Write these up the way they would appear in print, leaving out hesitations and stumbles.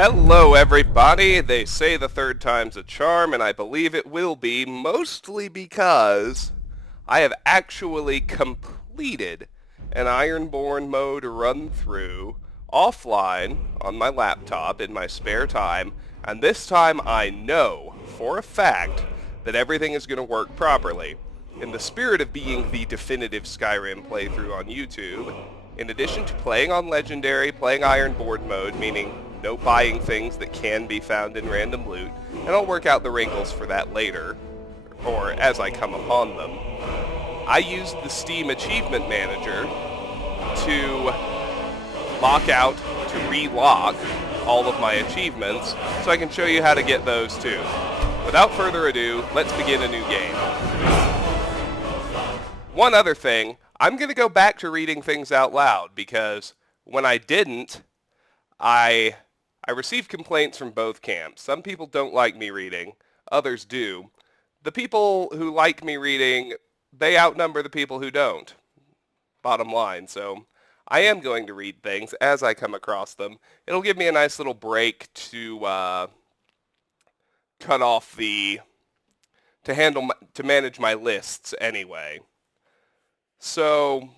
Hello everybody! They say the third time's a charm, and I believe it will be, mostly because I have actually completed an Ironborn mode run through offline on my laptop in my spare time, and this time I know for a fact that everything is going to work properly. In the spirit of being the definitive Skyrim playthrough on YouTube, in addition to playing on Legendary, playing Ironborn mode, meaning no buying things that can be found in random loot, and I'll work out the wrinkles for that later, or as I come upon them. I used the Steam Achievement Manager to lock out, to relock all of my achievements, so I can show you how to get those too. Without further ado, let's begin a new game. One other thing, I'm going to go back to reading things out loud, because when I didn't, I received complaints from both camps. Some people don't like me reading, others do. The people who like me reading, they outnumber the people who don't, bottom line. So I am going to read things as I come across them. It'll give me a nice little break to cut off to manage my lists anyway. So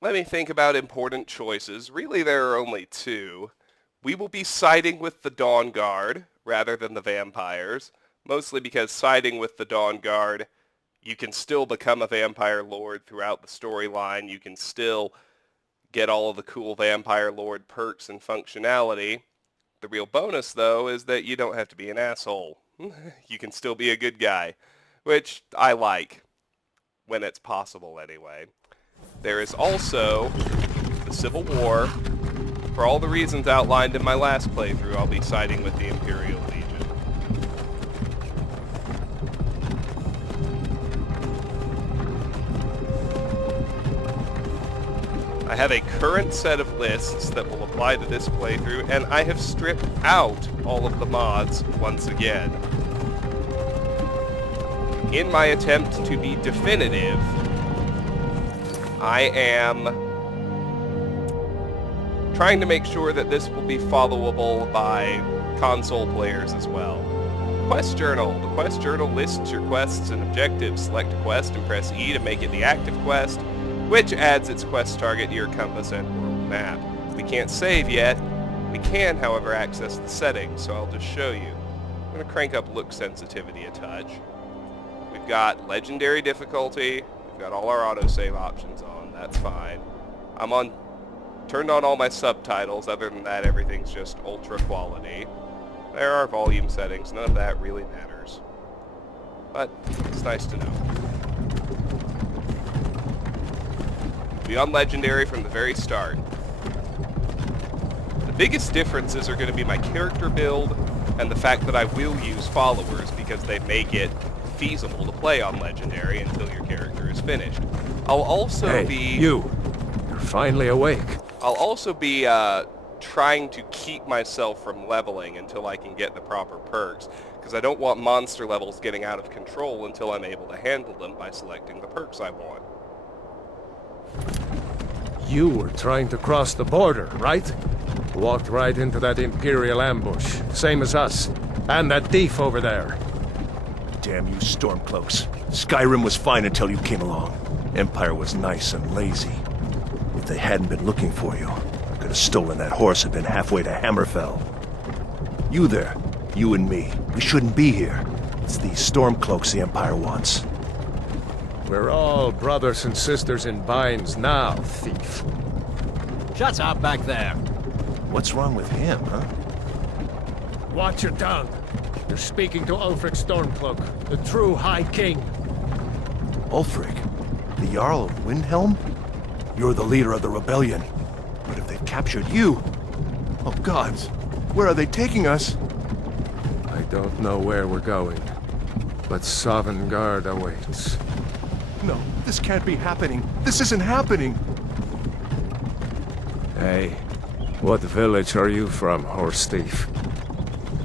let me think about important choices. Really, there are only two. We will be siding with the Dawn Guard rather than the vampires, mostly because siding with the Dawn Guard, you can still become a vampire lord throughout the storyline. You can still get all of the cool vampire lord perks and functionality. The real bonus, though, is that you don't have to be an asshole. You can still be a good guy, which I like, when it's possible anyway. There is also the Civil War. For all the reasons outlined in my last playthrough, I'll be siding with the Imperial Legion. I have a current set of lists that will apply to this playthrough, and I have stripped out all of the mods once again. In my attempt to be definitive, I am trying to make sure that this will be followable by console players as well. Quest Journal. The Quest Journal lists your quests and objectives. Select a quest and press E to make it the active quest, which adds its quest target to your compass and world map. We can't save yet. We can, however, access the settings, so I'll just show you. I'm going to crank up look sensitivity a touch. We've got Legendary difficulty. We've got all our autosave options on. That's fine. Turned on all my subtitles. Other than that, everything's just ultra quality. There are volume settings. None of that really matters. But it's nice to know. Be on Legendary from the very start. The biggest differences are going to be my character build and the fact that I will use followers because they make it feasible to play on Legendary until your character is finished. I'll also You're finally awake. I'll also be trying to keep myself from leveling until I can get the proper perks, because I don't want monster levels getting out of control until I'm able to handle them by selecting the perks I want. You were trying to cross the border, right? Walked right into that Imperial ambush, same as us, and that thief over there. Damn you Stormcloaks. Skyrim was fine until you came along. Empire was nice and lazy. If they hadn't been looking for you, I could have stolen that horse and been halfway to Hammerfell. You there, you and me, we shouldn't be here. It's these Stormcloaks the Empire wants. We're all brothers and sisters in binds now, thief. Shut up back there. What's wrong with him, huh? Watch your tongue. You're speaking to Ulfric Stormcloak, the true High King. Ulfric? The Jarl of Windhelm? You're the leader of the rebellion. But if they've captured you... Oh gods, where are they taking us? I don't know where we're going, but Sovngarde awaits. No, this can't be happening. This isn't happening. Hey, what village are you from, horse thief?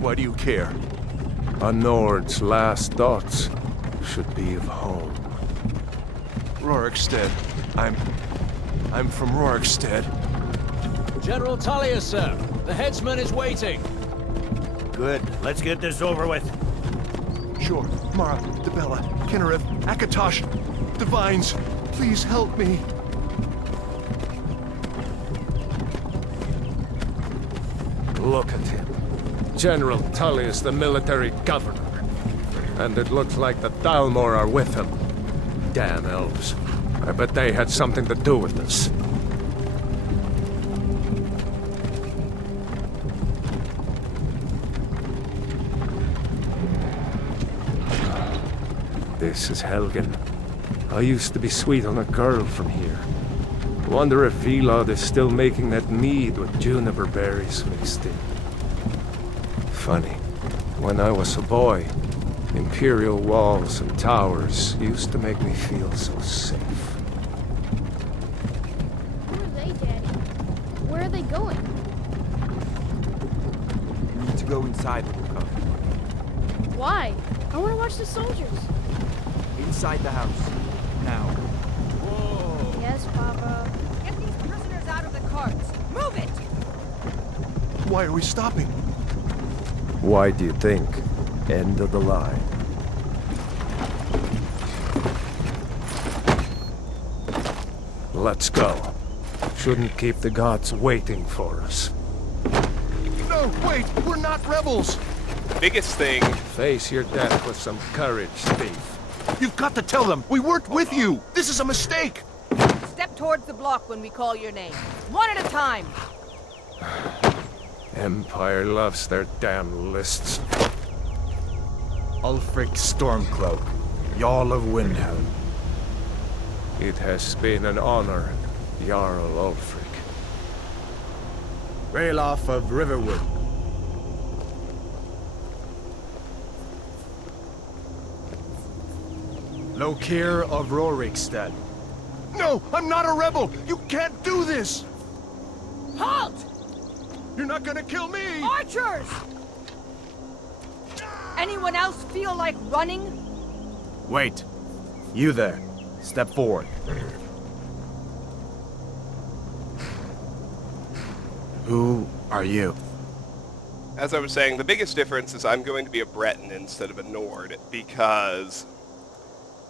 Why do you care? A Nord's last thoughts should be of home. Rorikstead. I'm from Rorikstead. General Tullius, sir. The headsman is waiting. Good. Let's get this over with. Sure. Mara, Debella, Kinnereth, Akatosh, Divines, please help me. Look at him. General Tullius, the military governor. And it looks like the Thalmor are with him. Damn elves. I bet they had something to do with this. This is Helgen. I used to be sweet on a girl from here. Wonder if Vilod is still making that mead with juniper berries mixed in. Funny. When I was a boy, Imperial walls and towers used to make me feel so safe. Who are they, Daddy? Where are they going? We need to go inside, Luca. Why? I want to watch the soldiers. Inside the house. Now. Yes, Papa. Get these prisoners out of the carts. Move it! Why are we stopping? Why do you think? End of the line. Let's go. Shouldn't keep the gods waiting for us. No, wait! We're not rebels! Biggest thing, Face your death with some courage, thief. You've got to tell them! We weren't with you! This is a mistake! Step towards the block when we call your name. One at a time. Empire loves their damn lists. Ulfric Stormcloak, Jarl of Windhelm. It has been an honor, Jarl Ulfric. Ralof of Riverwood. Lokir of Rorikstead. No! I'm not a rebel! You can't do this! Halt! You're not gonna kill me! Archers! Anyone else feel like running? Wait. You there. Step forward. Who are you? as I was saying, the biggest difference is I'm going to be a Breton instead of a Nord, because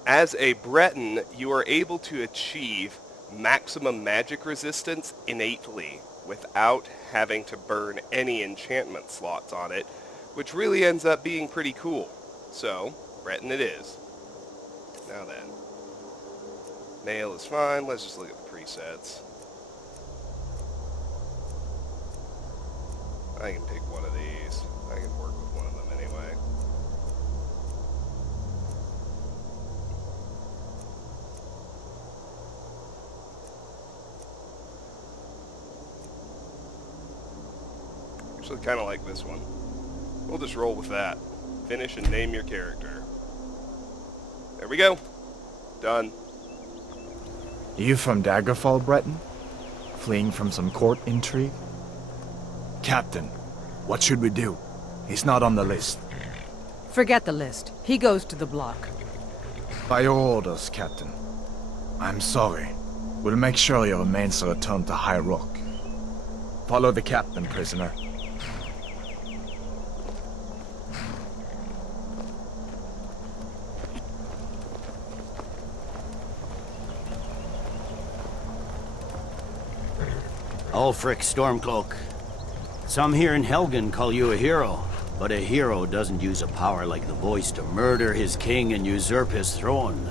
as a Breton, you are able to achieve maximum magic resistance innately without having to burn any enchantment slots on it, which really ends up being pretty cool. So, Breton it is. Now then. Male is fine. Let's just look at the presets. I can pick one of these. I can work with one of them anyway. Actually, kind of like this one. We'll just roll with that. Finish and name your character. There we go. Done. You from Daggerfall, Breton? Fleeing from some court intrigue? Captain, what should we do? He's not on the list. Forget the list. He goes to the block. By your orders, Captain. I'm sorry. We'll make sure your remains are returned to High Rock. Follow the captain, prisoner. Ulfric Stormcloak. Some here in Helgen call you a hero, but a hero doesn't use a power like the voice to murder his king and usurp his throne.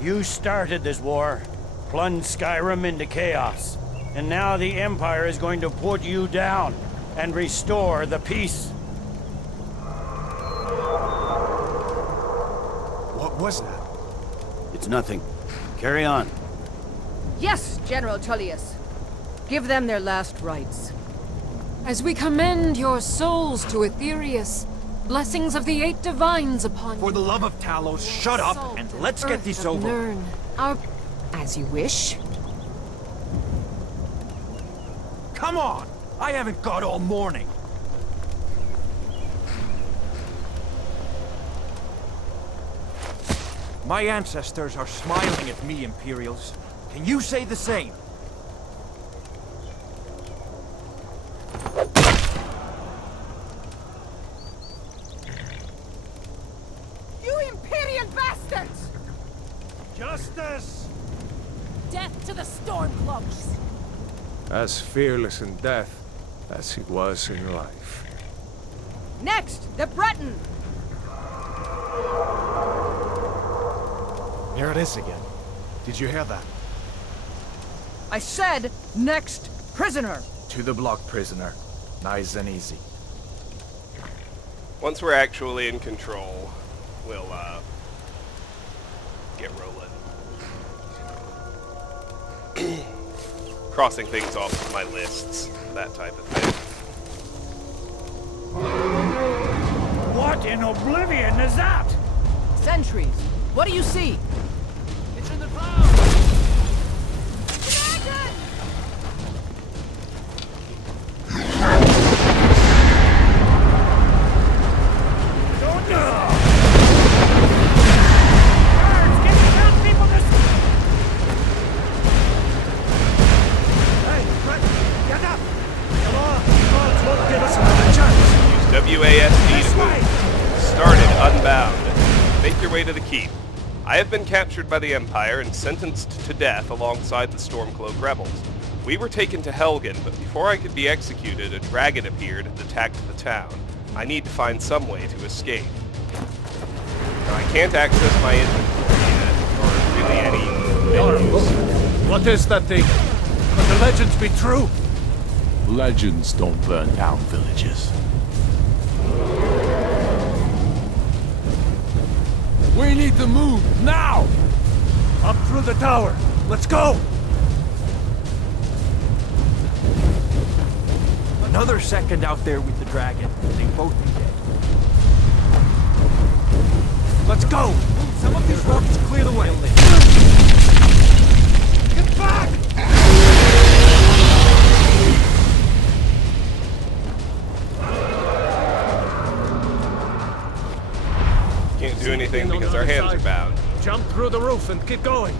You started this war, plunged Skyrim into chaos, and now the Empire is going to put you down and restore the peace. What was that? It's nothing. Carry on. Yes, General Tullius. Give them their last rites. As we commend your souls to Aetherius, blessings of the 8 divines upon For you. the love of Talos, shut up Salt and let's get earth this of over. Nirn, our... As you wish. Come on! I haven't got all morning. My ancestors are smiling at me, Imperials. Can you say the same? dogs! As fearless in death as he was in life. Next, the Breton! There it is again. Did you hear that? I said, next prisoner! To the block, prisoner. Nice and easy. Once we're actually in control, we'll, get rolling. Crossing things off my lists, that type of thing. What in oblivion is that? Sentries, what do you see? It's in the clouds! WASD to move. Started unbound. Make your way to the keep. I have been captured by the Empire and sentenced to death alongside the Stormcloak rebels. We were taken to Helgen, but before I could be executed, a dragon appeared and attacked the town. I need to find some way to escape. Now, I can't access my inventory yet, or really any menus. What is that thing? Could the legends be true? Legends don't burn down villages. We need to move, now! Up through the tower. Let's go! Another second out there with the dragon. They both be dead. Let's go! Some of these rocks clear the way. Get back! Can't do anything because our hands are bound. Jump through the roof and keep going.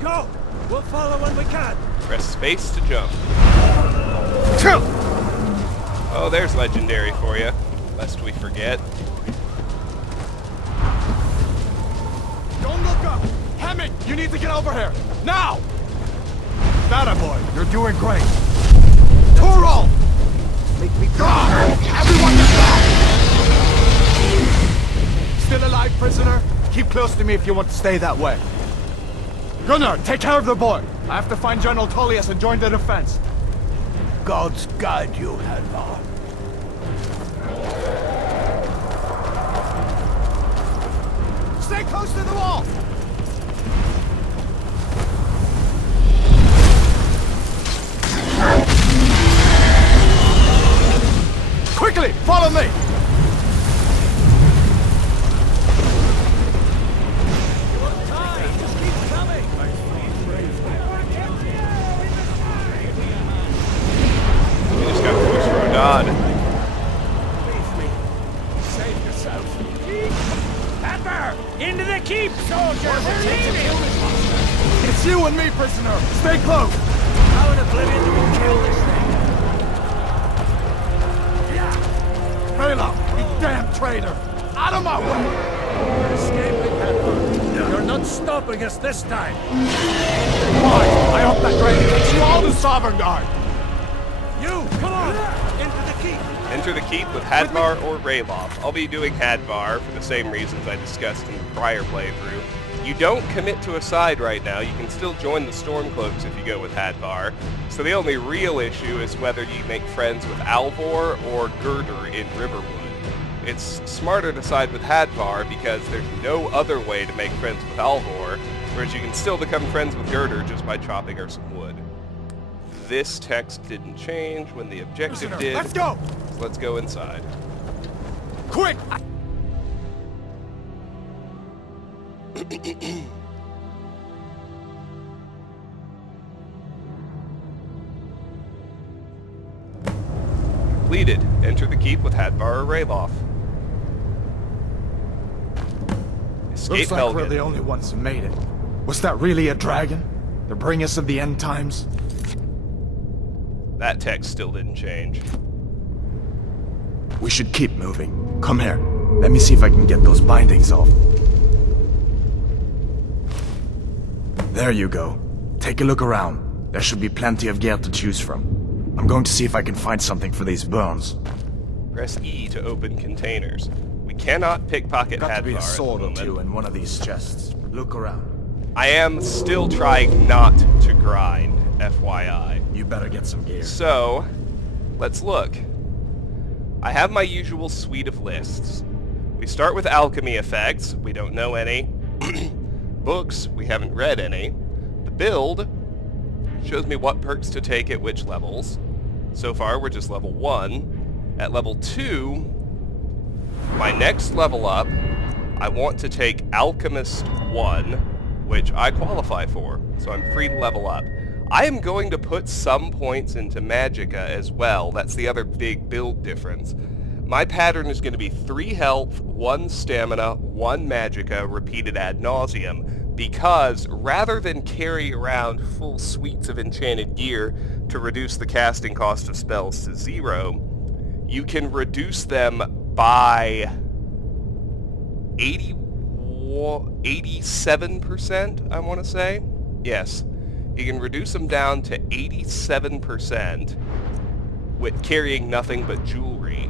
Go! We'll follow when we can. Press space to jump. Oh, there's legendary for you, lest we forget. Don't look up! Hammond, you need to get over here! Now! That boy, you're doing great. Toro! Make me go! Everyone get back! Still alive, prisoner? Keep close to me if you want to stay that way. Gunnar, take care of the boy. I have to find General Tullius and join the defense. Gods guide you, Hadvar. Stay close to the wall! Quickly, follow me! We just got pushed for a nod. Save yourself. Hadvar! Into the keep, soldiers! We're leaving! It's you and me, prisoner! Stay close! How in oblivion do we kill this thing? Rayla, you damn traitor! Out of my way! We're escaping, Hadvar. You're not stopping us this time. Fine, I hope that dragon takes you all to Sovereign Guard! You, come on! Into the keep! Enter the keep with Hadvar or Rayloff. I'll be doing Hadvar for the same reasons I discussed in the prior playthrough. You don't commit to a side right now. You can still join the Stormcloaks if you go with Hadvar. So the only real issue is whether you make friends with Alvor or Girder in Riverwood. It's smarter to side with Hadvar because there's no other way to make friends with Alvor, whereas you can still become friends with Girder just by chopping her some wood. This text didn't change when the objective Prisoner, did. let's go! So let's go inside. Quick! Completed. Enter the keep with Hadvar or Rayloff. Escape Looks like we're Helgen. the only ones who made it. Was that really a dragon? To bring us of the end times? That text still didn't change. We should keep moving. Come here. Let me see if I can get those bindings off. There you go. Take a look around. There should be plenty of gear to choose from. I'm going to see if I can find something for these burns. Press E to open containers. We cannot pickpocket Got to be Hadvar a at the sword or moment. two in one of these chests. Look around. I am still trying not to grind, FYI. You better get some gear. So, let's look. I have my usual suite of lists. We start with alchemy effects. We don't know any. Books. We haven't read any. The build shows me what perks to take at which levels. So far, we're just level 1. At level 2, my next level up, I want to take Alchemist 1, which I qualify for, so I'm free to level up. I am going to put some points into Magicka as well. That's the other big build difference. My pattern is going to be 3 health, 1 stamina, 1 Magicka, repeated ad nauseum, because rather than carry around full suites of enchanted gear to reduce the casting cost of spells to 0, you can reduce them by 87%, I want to say. Yes. You can reduce them down to 87% with carrying nothing but jewelry.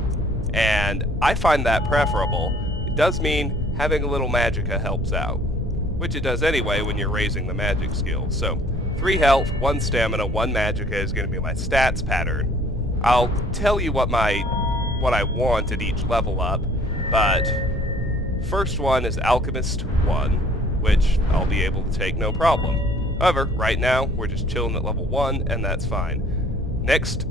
And I find that preferable. It does mean having a little magicka helps out, which it does anyway when you're raising the magic skill. So 3 health, 1 stamina, 1 magicka is going to be my stats pattern. I'll tell you what I want at each level up, but first one is Alchemist 1, which I'll be able to take no problem. However, right now, we're just chilling at level 1, and that's fine. Next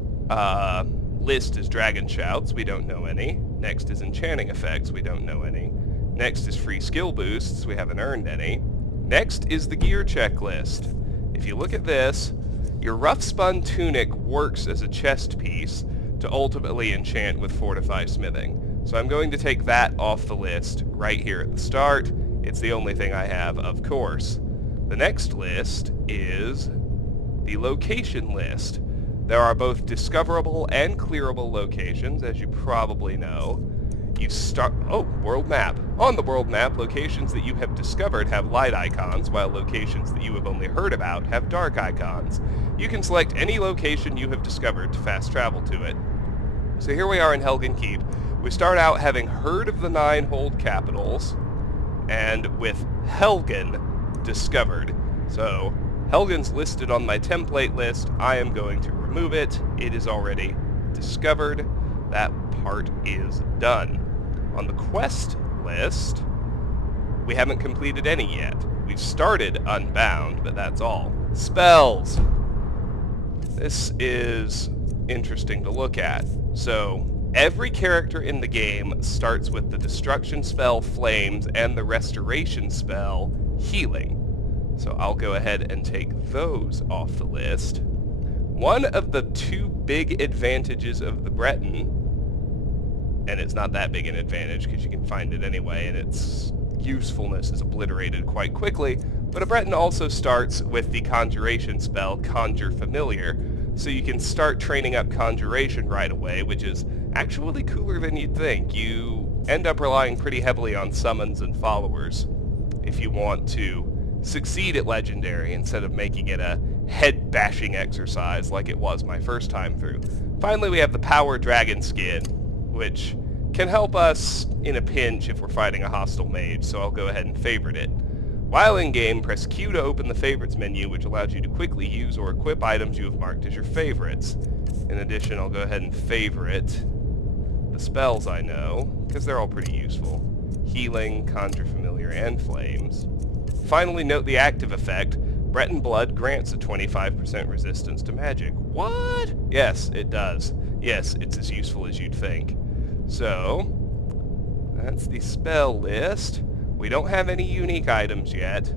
list is Dragon Shouts, we don't know any. Next is Enchanting Effects, we don't know any. Next is Free Skill Boosts, we haven't earned any. Next is the Gear Checklist. If you look at this, your Rough Spun Tunic works as a chest piece to ultimately enchant with Fortify Smithing. So I'm going to take that off the list right here at the start. It's the only thing I have, of course. The next list is the location list. There are both discoverable and clearable locations, as you probably know. You start... Oh, world map. On the world map, locations that you have discovered have light icons, while locations that you have only heard about have dark icons. You can select any location you have discovered to fast travel to it. So here we are in Helgen Keep. We start out having heard of the 9 hold capitals, and with Helgen discovered. So Helgen's listed on my template list. I am going to remove it. It is already discovered. That part is done. On the quest list, we haven't completed any yet. We've started Unbound, but that's all. Spells. This is interesting to look at. So every character in the game starts with the destruction spell Flames and the restoration spell Healing. So I'll go ahead and take those off the list. One of the 2 big advantages of the Breton, and it's not that big an advantage because you can find it anyway and its usefulness is obliterated quite quickly, but a Breton also starts with the conjuration spell Conjure Familiar, so you can start training up conjuration right away, which is actually cooler than you'd think. You end up relying pretty heavily on summons and followers if you want to succeed at Legendary instead of making it a head-bashing exercise like it was my first time through. Finally, we have the Power Dragon Skin, which can help us in a pinch if we're fighting a hostile mage, so I'll go ahead and favorite it. While in-game, press Q to open the Favorites menu, which allows you to quickly use or equip items you have marked as your favorites. In addition, I'll go ahead and favorite the spells I know, because they're all pretty useful. Healing, Conjure Familiar, and Flames. Finally, note the active effect. Breton Blood grants a 25% resistance to magic. What? Yes, it does. Yes, it's as useful as you'd think. So, that's the spell list. We don't have any unique items yet.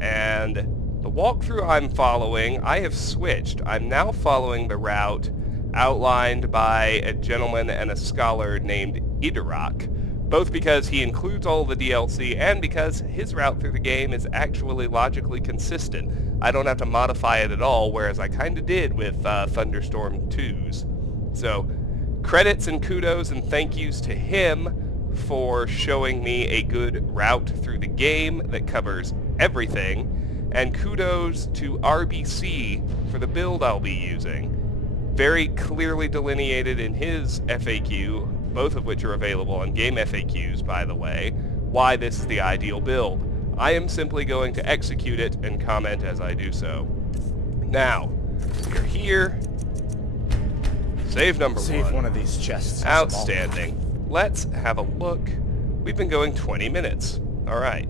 And the walkthrough I'm following, I have switched. I'm now following the route outlined by a gentleman and a scholar named Idarak, both because he includes all the DLC and because his route through the game is actually logically consistent. I don't have to modify it at all, whereas I kind of did with Thunderstorm 2's. So, credits and kudos and thank yous to him for showing me a good route through the game that covers everything. And kudos to RBC for the build I'll be using. Very clearly delineated in his FAQ, both of which are available on Game FAQs, by the way, why this is the ideal build. I am simply going to execute it and comment as I do so. Now, we're here. Save number See if one. one of these chests. Outstanding. Let's have a look. We've been going 20 minutes. Alright.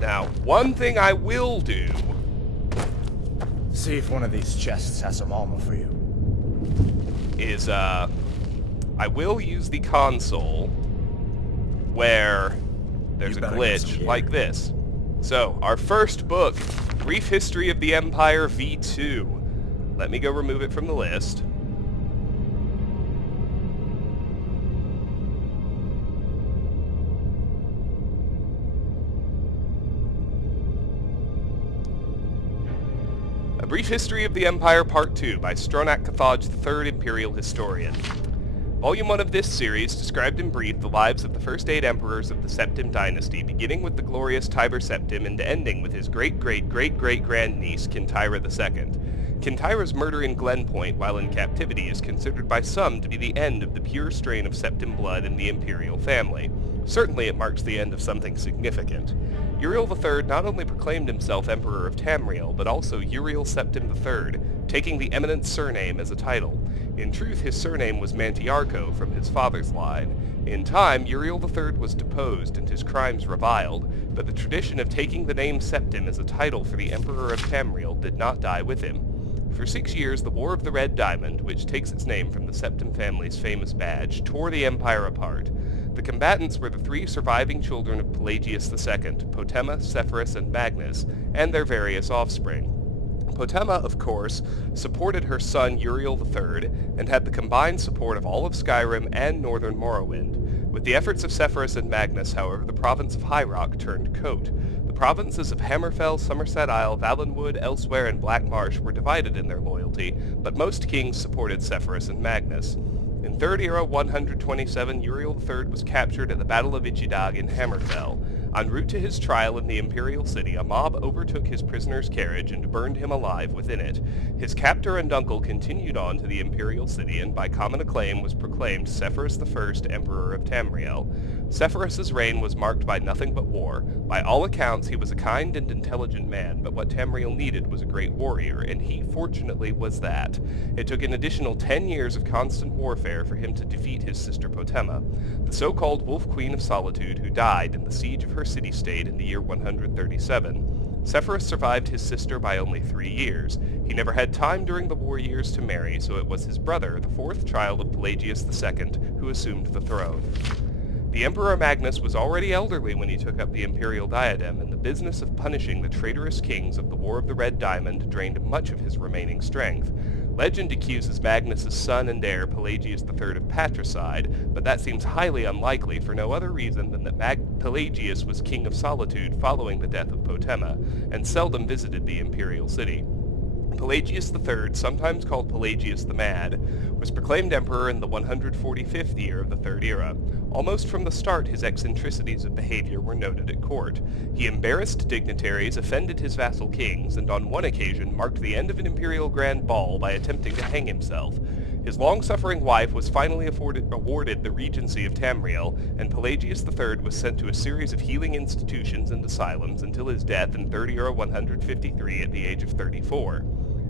Now, one thing I will do... See if one of these chests has some armor for you. ...is, I will use the console where there's a glitch like this. So, our first book, Brief History of the Empire V2. Let me go remove it from the list. A Brief History of the Empire Part 2 by Stronach Cathodge III, Imperial Historian. Volume 1 of this series described in brief the lives of the first 8 emperors of the Septim dynasty, beginning with the glorious Tiber Septim and ending with his great-great-great-great-grandniece, Kintyra II. Kintyra's murder in Glenpoint while in captivity is considered by some to be the end of the pure strain of Septim blood in the imperial family. Certainly it marks the end of something significant. Uriel III not only proclaimed himself Emperor of Tamriel, but also Uriel Septim III, taking the eminent surname as a title. In truth, his surname was Mantiarco from his father's line. In time, Uriel III was deposed and his crimes reviled, but the tradition of taking the name Septim as a title for the Emperor of Tamriel did not die with him. For 6 years, the War of the Red Diamond, which takes its name from the Septim family's famous badge, tore the empire apart. The combatants were the 3 surviving children of Pelagius II, Potema, Sepphoris, and Magnus, and their various offspring. Potema, of course, supported her son Uriel III, and had the combined support of all of Skyrim and northern Morrowind. With the efforts of Sepphoris and Magnus, however, the province of High Rock turned coat. The provinces of Hammerfell, Somerset Isle, Valenwood, Elsewhere, and Black Marsh were divided in their loyalty, but most kings supported Sepphoris and Magnus. In 3rd Era 127, Uriel III was captured at the Battle of Ichidag in Hammerfell. En route to his trial in the Imperial City, a mob overtook his prisoner's carriage and burned him alive within it. His captor and uncle continued on to the Imperial City and by common acclaim was proclaimed Sepphoris I, Emperor of Tamriel. Sepphoris's reign was marked by nothing but war. By all accounts, he was a kind and intelligent man, but what Tamriel needed was a great warrior, and he, fortunately, was that. It took an additional 10 years of constant warfare for him to defeat his sister Potema, the so-called Wolf Queen of Solitude, who died in the siege of her city-state in the year 137. Sepphoris survived his sister by only 3 years. He never had time during the war years to marry, so it was his brother, the 4th child of Pelagius II, who assumed the throne. The Emperor Magnus was already elderly when he took up the imperial diadem, and the business of punishing the traitorous kings of the War of the Red Diamond drained much of his remaining strength. Legend accuses Magnus's son and heir, Pelagius III, of patricide, but that seems highly unlikely for no other reason than that Pelagius was king of Solitude following the death of Potema, and seldom visited the imperial city. Pelagius III, sometimes called Pelagius the Mad, was proclaimed emperor in the 145th year of the Third Era. Almost from the start, his eccentricities of behavior were noted at court. He embarrassed dignitaries, offended his vassal kings, and on one occasion marked the end of an imperial grand ball by attempting to hang himself. His long-suffering wife was finally awarded the regency of Tamriel, and Pelagius III was sent to a series of healing institutions and asylums until his death in 3rd Era 153 at the age of 34.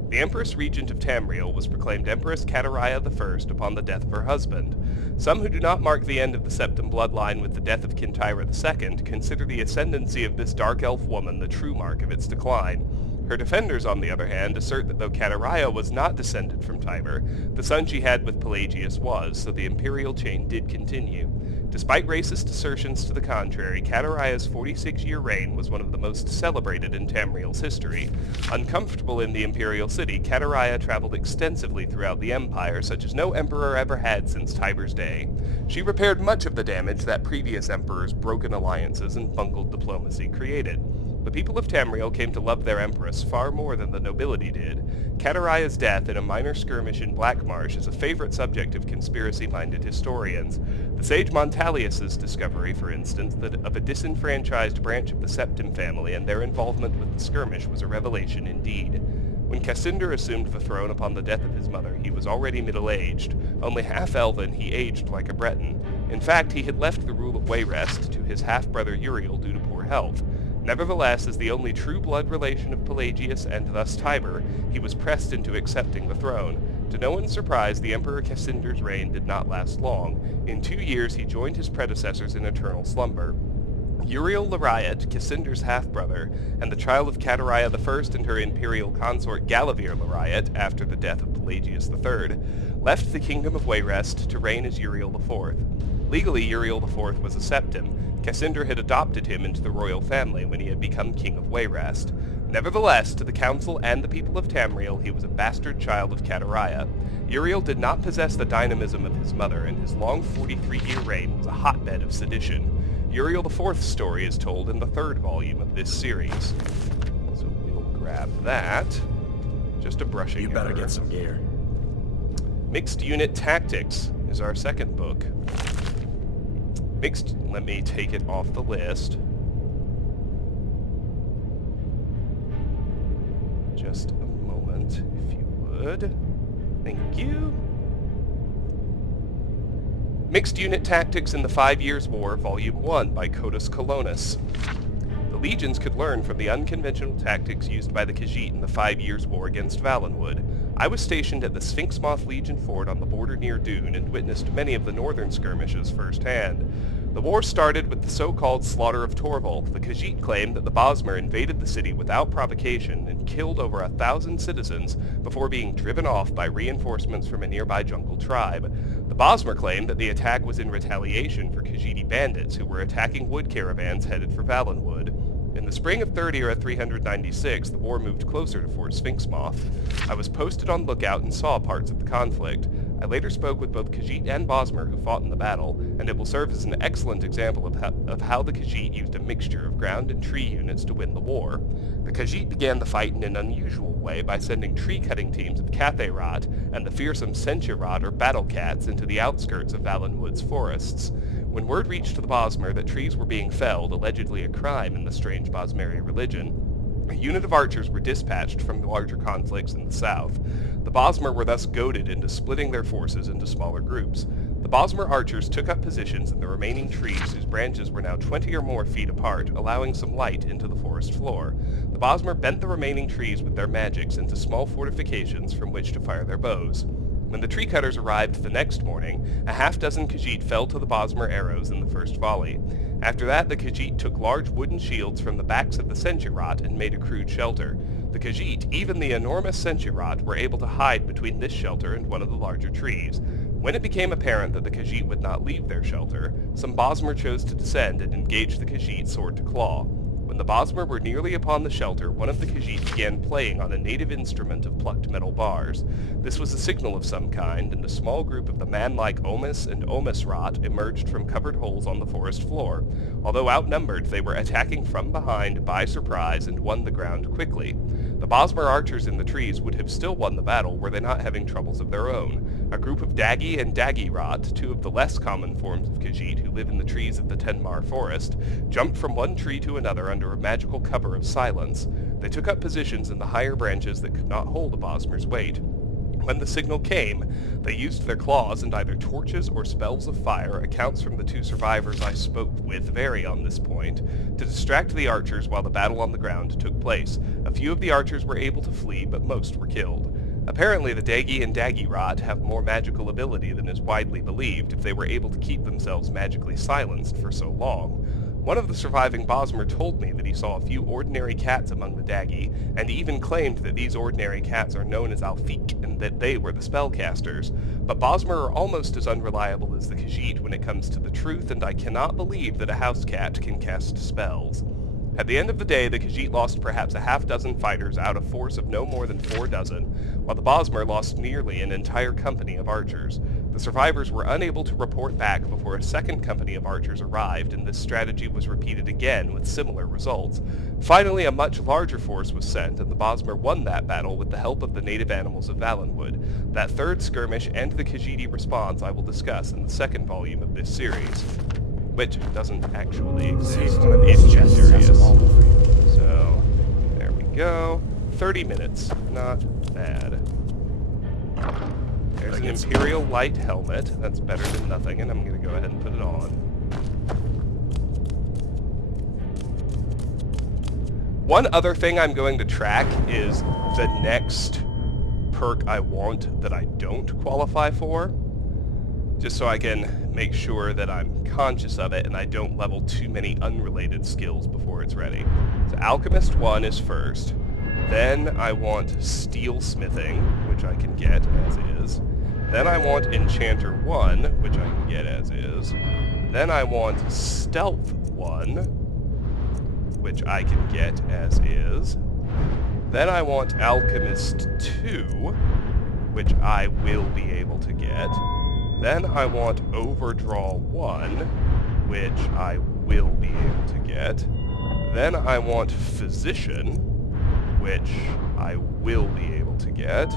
The Empress Regent of Tamriel was proclaimed Empress Kataraya I upon the death of her husband. Some who do not mark the end of the Septim bloodline with the death of Kintyra II consider the ascendancy of this dark elf woman the true mark of its decline. Her defenders, on the other hand, assert that though Kataraya was not descended from Tiber, the son she had with Pelagius was, so the imperial chain did continue. Despite racist assertions to the contrary, Kataraya's 46-year reign was one of the most celebrated in Tamriel's history. Uncomfortable in the imperial city, Kataraya traveled extensively throughout the empire, such as no emperor ever had since Tiber's day. She repaired much of the damage that previous emperors' broken alliances and bungled diplomacy created. The people of Tamriel came to love their empress far more than the nobility did. Cataraya's death in a minor skirmish in Blackmarsh is a favorite subject of conspiracy-minded historians. The sage Montalius's discovery, for instance, that of a disenfranchised branch of the Septim family and their involvement with the skirmish was a revelation indeed. When Cassander assumed the throne upon the death of his mother, he was already middle-aged. Only half-elven, he aged like a Breton. In fact, he had left the rule of Wayrest to his half-brother Uriel due to poor health. Nevertheless, as the only true blood relation of Pelagius and thus Tiber, he was pressed into accepting the throne. To no one's surprise, the Emperor Cassander's reign did not last long. In 2 years, he joined his predecessors in eternal slumber. Uriel the Riot, Cassander's half-brother, and the child of Cataraya I and her imperial consort Galavir the Riot, after the death of Pelagius III, left the kingdom of Wayrest to reign as Uriel IV. Legally, Uriel IV was a septim. Cassander had adopted him into the royal family when he had become king of Wayrest. Nevertheless, to the council and the people of Tamriel, he was a bastard child of Cataraya. Uriel did not possess the dynamism of his mother, and his long 43-year reign was a hotbed of sedition. Uriel IV's story is told in the 3rd volume of this series. So we'll grab that. Just a brushing You better error. get some gear. Mixed Unit Tactics is our second book. Let me take it off the list. Just a moment, if you would. Thank you. Mixed Unit Tactics in the 5 Years' War, Volume 1 by Codus Colonus. The legions could learn from the unconventional tactics used by the Khajiit in the 5 Years' War against Valenwood. I was stationed at the Sphinxmoth Legion fort on the border near Dune and witnessed many of the northern skirmishes firsthand. The war started with the so-called Slaughter of Torval. The Khajiit claimed that the Bosmer invaded the city without provocation and killed over 1,000 citizens before being driven off by reinforcements from a nearby jungle tribe. The Bosmer claimed that the attack was in retaliation for Khajiiti bandits who were attacking wood caravans headed for Valenwood. In the spring of 30 or 396, the war moved closer to Fort Sphinxmoth. I was posted on lookout and saw parts of the conflict. I later spoke with both Khajiit and Bosmer who fought in the battle, and it will serve as an excellent example of how the Khajiit used a mixture of ground and tree units to win the war. The Khajiit began the fight in an unusual way by sending tree-cutting teams of Cathay-Rat and the fearsome Sencha-Rat or Battle Cats into the outskirts of Valenwood's forests. When word reached the Bosmer that trees were being felled, allegedly a crime in the strange Bosmeri religion, a unit of archers were dispatched from the larger conflicts in the south. The Bosmer were thus goaded into splitting their forces into smaller groups. The Bosmer archers took up positions in the remaining trees whose branches were now 20 or more feet apart, allowing some light into the forest floor. The Bosmer bent the remaining trees with their magics into small fortifications from which to fire their bows. When the tree cutters arrived the next morning, a half-dozen Khajiit fell to the Bosmer arrows in the first volley. After that, the Khajiit took large wooden shields from the backs of the Sencha-Rat and made a crude shelter. The Khajiit, even the enormous Sencha-Rat, were able to hide between this shelter and one of the larger trees. When it became apparent that the Khajiit would not leave their shelter, some Bosmer chose to descend and engage the Khajiit sword to claw. When the Bosmer were nearly upon the shelter, one of the Khajiit began playing on a native instrument of plucked metal bars. This was a signal of some kind, and a small group of the man-like Omis and Omis-Rat emerged from covered holes on the forest floor. Although outnumbered, they were attacking from behind by surprise and won the ground quickly. The Bosmer archers in the trees would have still won the battle were they not having troubles of their own. A group of Dagi and Dagi-Rat, two of the less common forms of Khajiit who live in the trees of the Tenmar forest, jumped from one tree to another under a magical cover of silence. They took up positions in the higher branches that could not hold a Bosmer's weight. When the signal came, they used their claws and either torches or spells of fire. Accounts from the two survivors I spoke with vary on this point, to distract the archers while the battle on the ground took place. A few of the archers were able to flee, but most were killed. Apparently the Dagi and Dagi-Rat have more magical ability than is widely believed if they were able to keep themselves magically silenced for so long. One of the surviving Bosmer told me that he saw a few ordinary cats among the Dagi, and even claimed that these ordinary cats are known as Alfiq, and that they were the spellcasters. But Bosmer are almost as unreliable as the Khajiit when it comes to the truth, and I cannot believe that a house cat can cast spells. At the end of the day, the Khajiit lost perhaps a half-dozen fighters out of force of no more than 4 dozen, while the Bosmer lost nearly an entire company of archers. The survivors were unable to report back before a second company of archers arrived, and this strategy was repeated again with similar results. Finally, a much larger force was sent, and the Bosmer won that battle with the help of the native animals of Valenwood. That third skirmish and the Khajiit response I will discuss in the second volume of this series, which doesn't actually exist in the series. So, there we go. 30 minutes. Not bad. There's an Imperial Light helmet. That's better than nothing, and I'm going to go ahead and put it on. One other thing I'm going to track is the next perk I want that I don't qualify for, just so I can make sure that I'm conscious of it and I don't level too many unrelated skills before it's ready. So Alchemist 1 is first. Then I want Steel Smithing, which I can get as is. Then I want Enchanter 1, which I can get as is. Then I want Stealth 1, which I can get as is. Then I want Alchemist 2, which I will be able to get. Then I want Overdraw 1, which I will be able to get. Then I want Physician, which I will be able to get.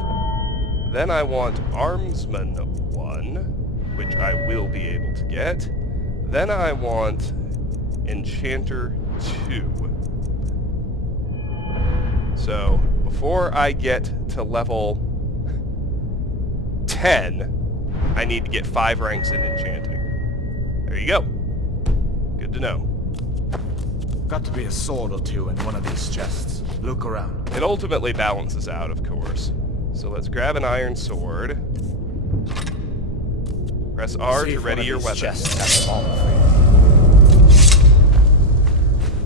Then I want Armsman 1, which I will be able to get. Then I want Enchanter 2. So, before I get to level 10, I need to get 5 ranks in Enchanting. There you go. Good to know. Got to be a sword or two in one of these chests. Look around. It ultimately balances out, of course. So let's grab an iron sword. Press R to ready your weapon.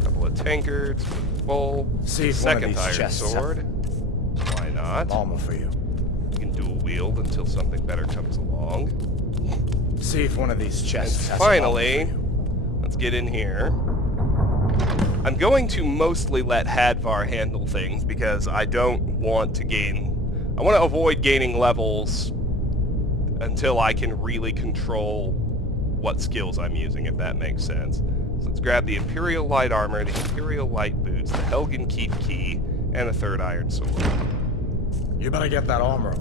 Couple of tankards, full. Second iron sword. Why not? Armor for you. You can dual wield until something better comes along. See if one of these chests and finally, let's get in here. I'm going to mostly let Hadvar handle things because I don't want to I want to avoid gaining levels until I can really control what skills I'm using, if that makes sense. So let's grab the Imperial Light Armor, the Imperial Light Boots, the Helgen Keep Key, and a third Iron Sword. You better get that armor.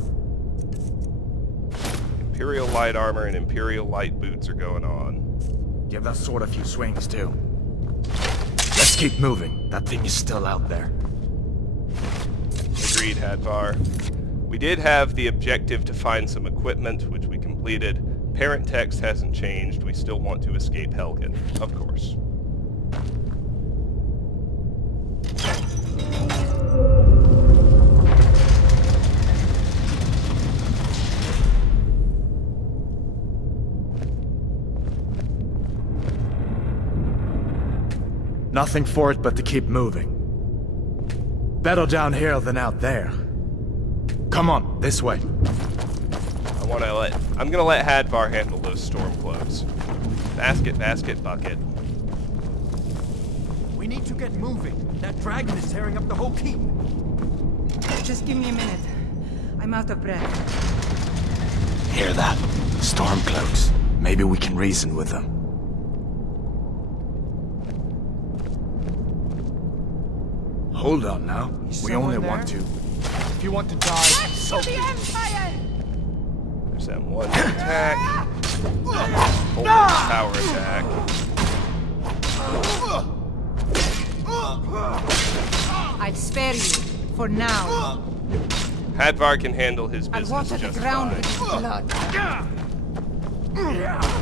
Imperial Light Armor and Imperial Light Boots are going on. Give that sword a few swings, too. Let's keep moving. That thing is still out there. Agreed, Hadvar. We did have the objective to find some equipment, which we completed. Parent text hasn't changed. We still want to escape Helgen, of course. Nothing for it but to keep moving. Better down here than out there. Come on, this way. I'm gonna let Hadvar handle those storm cloaks. Basket, basket, bucket. We need to get moving. That dragon is tearing up the whole keep. Just give me a minute. I'm out of breath. Hear that? Storm cloaks. Maybe we can reason with them. Hold on now. We only want to. If you want to die, so be it. There's that one attack. Hold power attack. I'll spare you for now. Hadvar can handle his I'll business water the just ground fine. with his blood.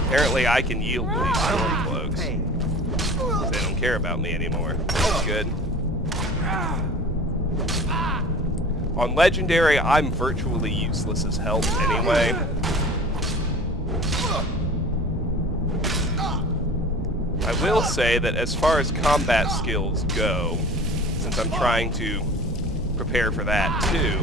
Apparently I can yield to these storm cloaks. They don't care about me anymore. That's good. On Legendary, I'm virtually useless as help anyway. I will say that as far as combat skills go, since I'm trying to prepare for that too,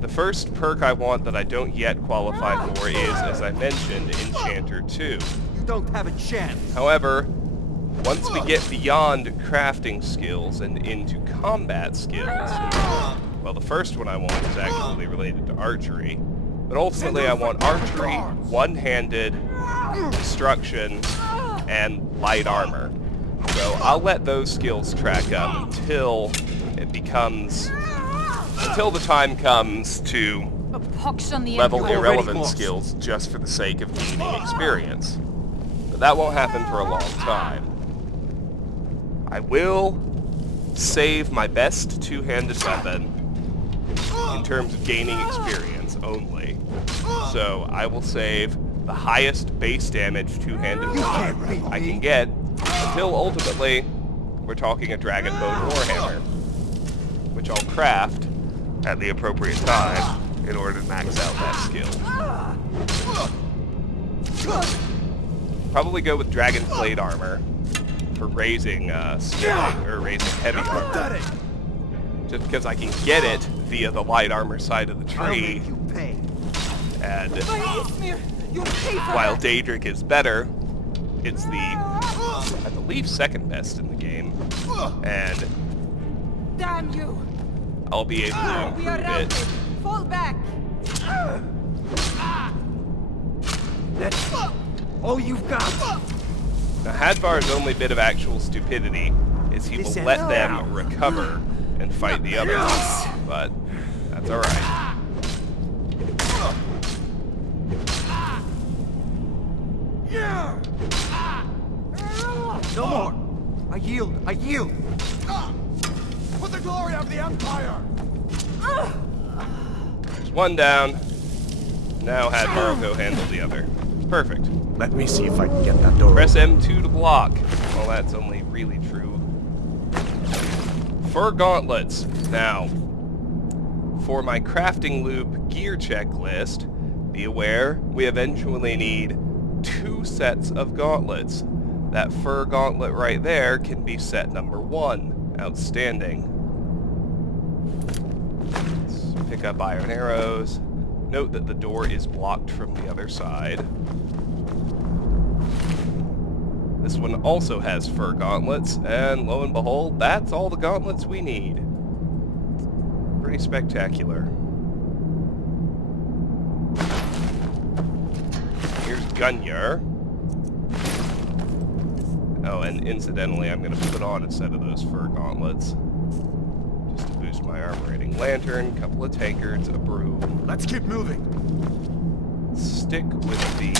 the first perk I want that I don't yet qualify for is, as I mentioned, Enchanter 2. You don't have a chance. However, once we get beyond crafting skills and into combat skills, well, the first one I want is actually related to archery, But ultimately I want archery, one-handed, destruction, and light armor. So I'll let those skills track up until the time comes to A pox on the level Empire. irrelevant skills just for the sake of gaining experience. But that won't happen for a long time. I will save my best two-handed weapon in terms of gaining experience only. So I will save the highest base damage two-handed weapon I can get until ultimately we're talking a dragon bone warhammer, which I'll craft at the appropriate time in order to max out that skill. Probably go with dragon plate armor for raising raising heavy armor. Just because I can get it via the light armor side of the tree. And while Daedric is better, it's the, I believe, second best in the game. And Damn you! I'll be able to improve it. Fall back! That's all you've got. Now, Hadvar's only bit of actual stupidity is he will let them recover and fight the others, but that's alright. No more. I yield. I yield. For the glory of the Empire! There's one down. Now Hadvar will go handle the other. Perfect. Let me see if I can get that door Press open. M2 to block. Well, that's only really true. Fur gauntlets. Now, for my crafting loop gear checklist, be aware we eventually need 2 sets of gauntlets. That fur gauntlet right there can be set number 1. Outstanding. Let's pick up iron arrows. Note that the door is blocked from the other side. This one also has fur gauntlets, and lo and behold, that's all the gauntlets we need. Pretty spectacular. Here's Gunjar. Oh, and incidentally, I'm going to put on a set of those fur gauntlets just to boost my armor rating. Lantern, couple of tankards, a broom. Let's keep moving. Stick with the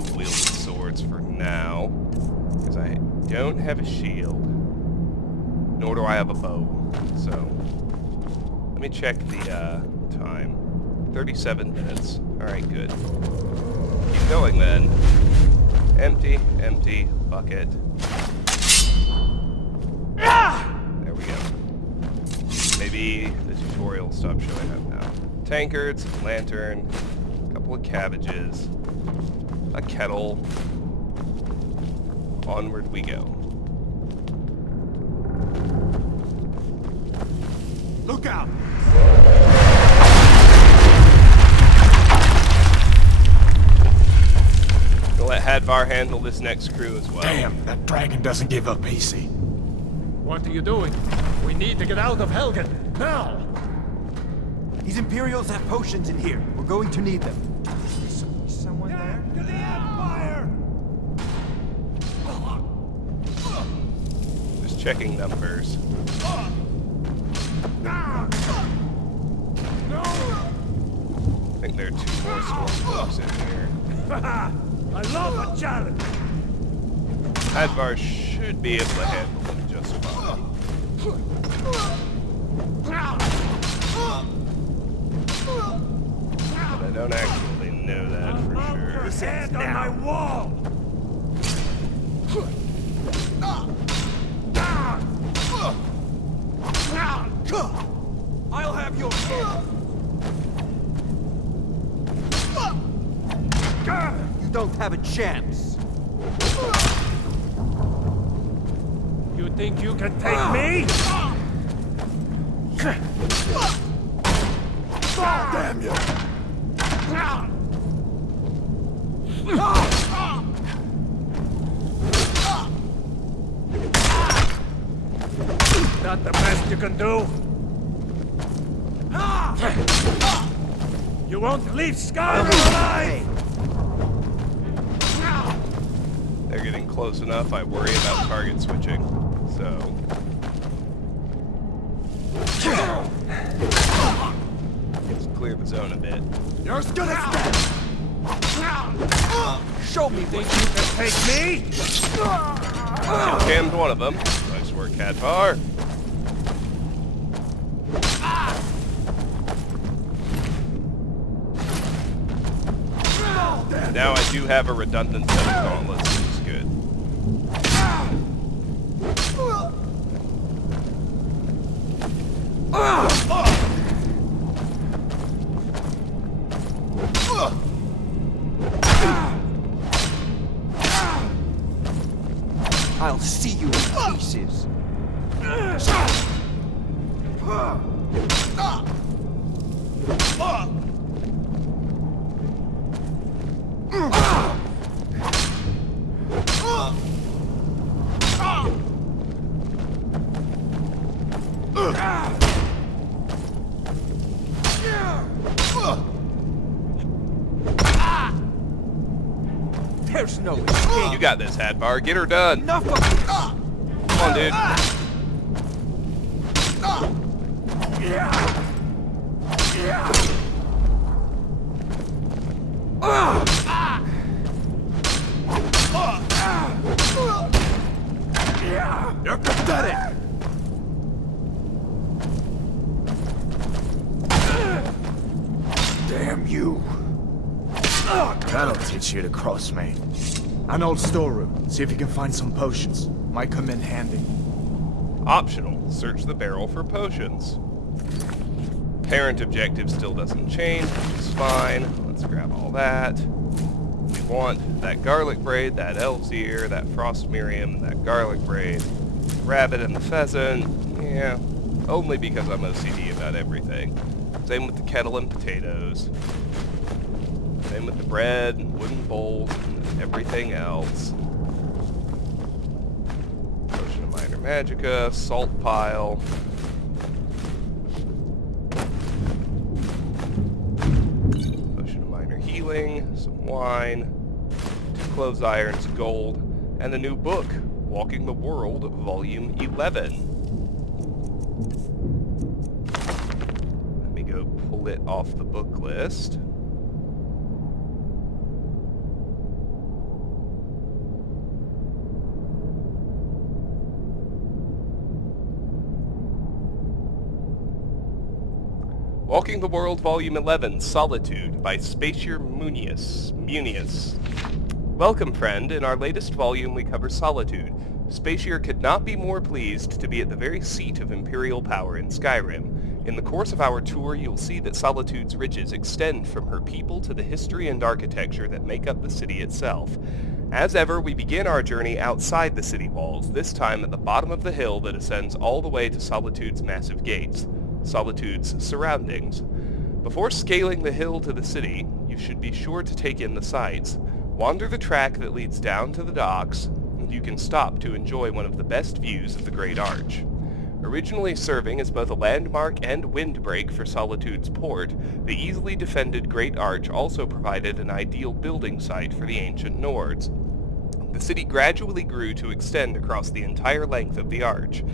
dual-wielded swords for now, because I don't have a shield, nor do I have a bow. So, let me check the time. 37 minutes. Alright, good. Keep going then. Empty, empty, bucket. There we go. Maybe the tutorial will stop showing up now. Tankards, lantern, a couple of cabbages, a kettle. Onward we go. Look out! We'll let Hadvar handle this next crew as well. Damn, that dragon doesn't give up easy. What are you doing? We need to get out of Helgen, now! These Imperials have potions in here. We're going to need them. Someone there? To the Empire! Just checking numbers. I think there are 2 more stormcloaks in here. I love a challenge. Hadvar should be able to handle them just fine. But I don't actually know that for sure. Hand on my wall. I'll have your head. You don't have a chance. You think you can take me? Damn you! Not the best you can do? You won't leave Skyrim alive! They're getting close enough, I worry about target switching. So... let's clear the zone a bit. You're as good as dead! Show me what you can take me! Kill-cammed one of them. Nice work, Cadvar. Now I do have a redundant set of gauntlets, which is good. I'll see you in pieces. There's no escape. You got this, Hadvar. Get her done. Enough of this. Come on, dude. You're pathetic. Damn you. That'll teach you to cross me. An old storeroom. See if you can find some potions. Might come in handy. Optional. Search the barrel for potions. Parent objective still doesn't change, which is fine. Let's grab all that. We want that garlic braid, that elf's ear, that frost miriam, that garlic braid, rabbit and the pheasant. Yeah, only because I'm OCD about everything. Same with the kettle and potatoes. Same with the bread and wooden bowls and everything else. Potion of Minor Magicka, salt pile. Potion of Minor Healing, some wine, 2 clothes irons, gold, and a new book, Walking the World, Volume 11. Let me go pull it off the book list. Walking the World, Volume 11, Solitude, by Spacier Munius. Welcome, friend. In our latest volume, we cover Solitude. Spacier could not be more pleased to be at the very seat of imperial power in Skyrim. In the course of our tour, you'll see that Solitude's riches extend from her people to the history and architecture that make up the city itself. As ever, we begin our journey outside the city walls, this time at the bottom of the hill that ascends all the way to Solitude's massive gates. Solitude's surroundings. Before scaling the hill to the city, you should be sure to take in the sights. Wander the track that leads down to the docks, and you can stop to enjoy one of the best views of the Great Arch. Originally serving as both a landmark and windbreak for Solitude's port, the easily defended Great Arch also provided an ideal building site for the ancient Nords. The city gradually grew to extend across the entire length of the arch.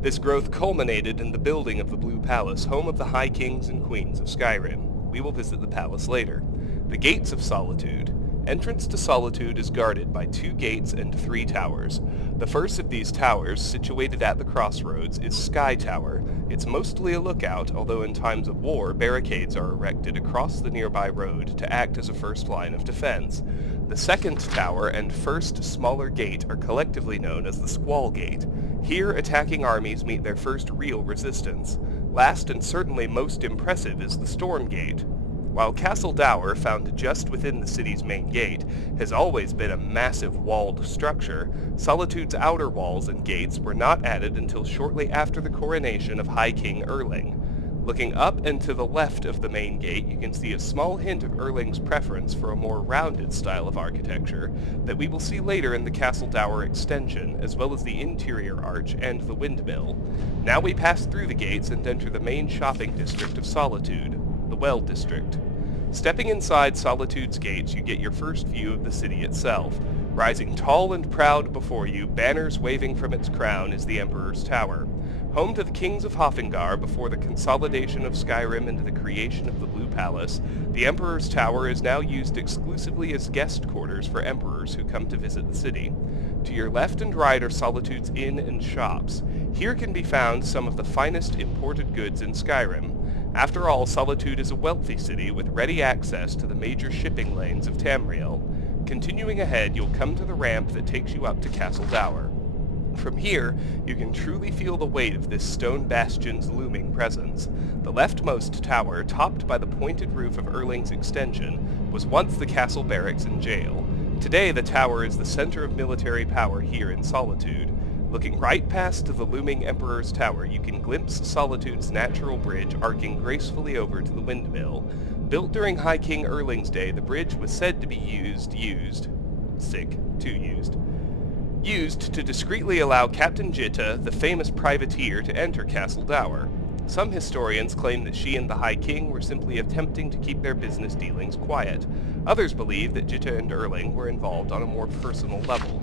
This growth culminated in the building of the Blue Palace, home of the High Kings and Queens of Skyrim. We will visit the palace later. The Gates of Solitude. Entrance to Solitude is guarded by 2 gates and 3 towers. The first of these towers, situated at the crossroads, is Sky Tower. It's mostly a lookout, although in times of war, barricades are erected across the nearby road to act as a first line of defense. The second tower and first smaller gate are collectively known as the Squall Gate. Here, attacking armies meet their first real resistance. Last and certainly most impressive is the Storm Gate. While Castle Dower, found just within the city's main gate, has always been a massive walled structure, Solitude's outer walls and gates were not added until shortly after the coronation of High King Erling. Looking up and to the left of the main gate, you can see a small hint of Erling's preference for a more rounded style of architecture that we will see later in the Castle Dower extension, as well as the interior arch and the windmill. Now we pass through the gates and enter the main shopping district of Solitude, the Well District. Stepping inside Solitude's gates, you get your first view of the city itself. Rising tall and proud before you, banners waving from its crown, is the Emperor's Tower. Home to the kings of Hofengar before the consolidation of Skyrim into the creation of the Blue Palace, the Emperor's Tower is now used exclusively as guest quarters for emperors who come to visit the city. To your left and right are Solitude's inn and shops. Here can be found some of the finest imported goods in Skyrim. After all, Solitude is a wealthy city with ready access to the major shipping lanes of Tamriel. Continuing ahead, you'll come to the ramp that takes you up to Castle Dower. From here, you can truly feel the weight of this stone bastion's looming presence. The leftmost tower, topped by the pointed roof of Erling's extension, was once the castle barracks and jail. Today, the tower is the center of military power here in Solitude. Looking right past the looming Emperor's Tower, you can glimpse Solitude's natural bridge arcing gracefully over to the windmill. Built during High King Erling's day, the bridge was said to be used to discreetly allow Captain Jitta, the famous privateer, to enter Castle Dower. Some historians claim that she and the High King were simply attempting to keep their business dealings quiet. Others believe that Jitta and Erling were involved on a more personal level.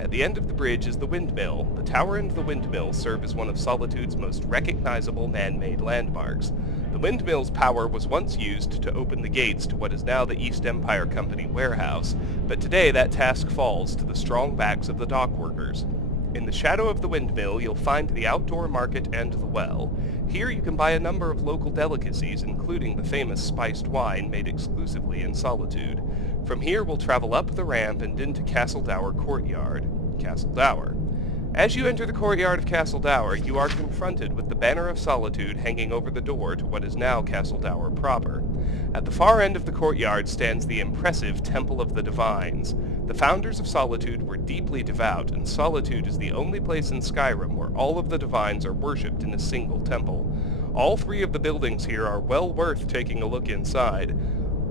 At the end of the bridge is the windmill. The tower and the windmill serve as one of Solitude's most recognizable man-made landmarks. The windmill's power was once used to open the gates to what is now the East Empire Company warehouse, but today that task falls to the strong backs of the dock workers. In the shadow of the windmill, you'll find the outdoor market and the well. Here you can buy a number of local delicacies, including the famous spiced wine made exclusively in Solitude. From here, we'll travel up the ramp and into Castle Dower Courtyard. Castle Dower. As you enter the courtyard of Castle Dower, you are confronted with the Banner of Solitude hanging over the door to what is now Castle Dower proper. At the far end of the courtyard stands the impressive Temple of the Divines. The founders of Solitude were deeply devout, and Solitude is the only place in Skyrim where all of the Divines are worshipped in a single temple. All three of the buildings here are well worth taking a look inside,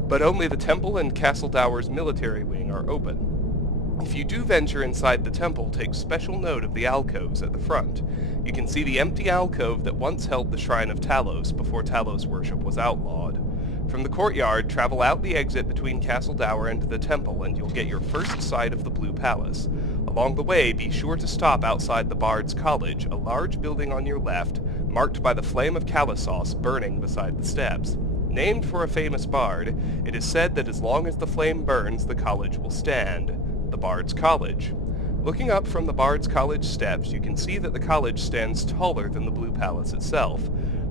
but only the temple and Castle Dower's military wing are open. If you do venture inside the temple, take special note of the alcoves at the front. You can see the empty alcove that once held the Shrine of Talos before Talos worship was outlawed. From the courtyard, travel out the exit between Castle Dower and the temple, and you'll get your first sight of the Blue Palace. Along the way, be sure to stop outside the Bard's College, a large building on your left, marked by the flame of Calissos burning beside the steps. Named for a famous bard, it is said that as long as the flame burns, the college will stand. The Bard's College. Looking up from the Bard's College steps, you can see that the college stands taller than the Blue Palace itself.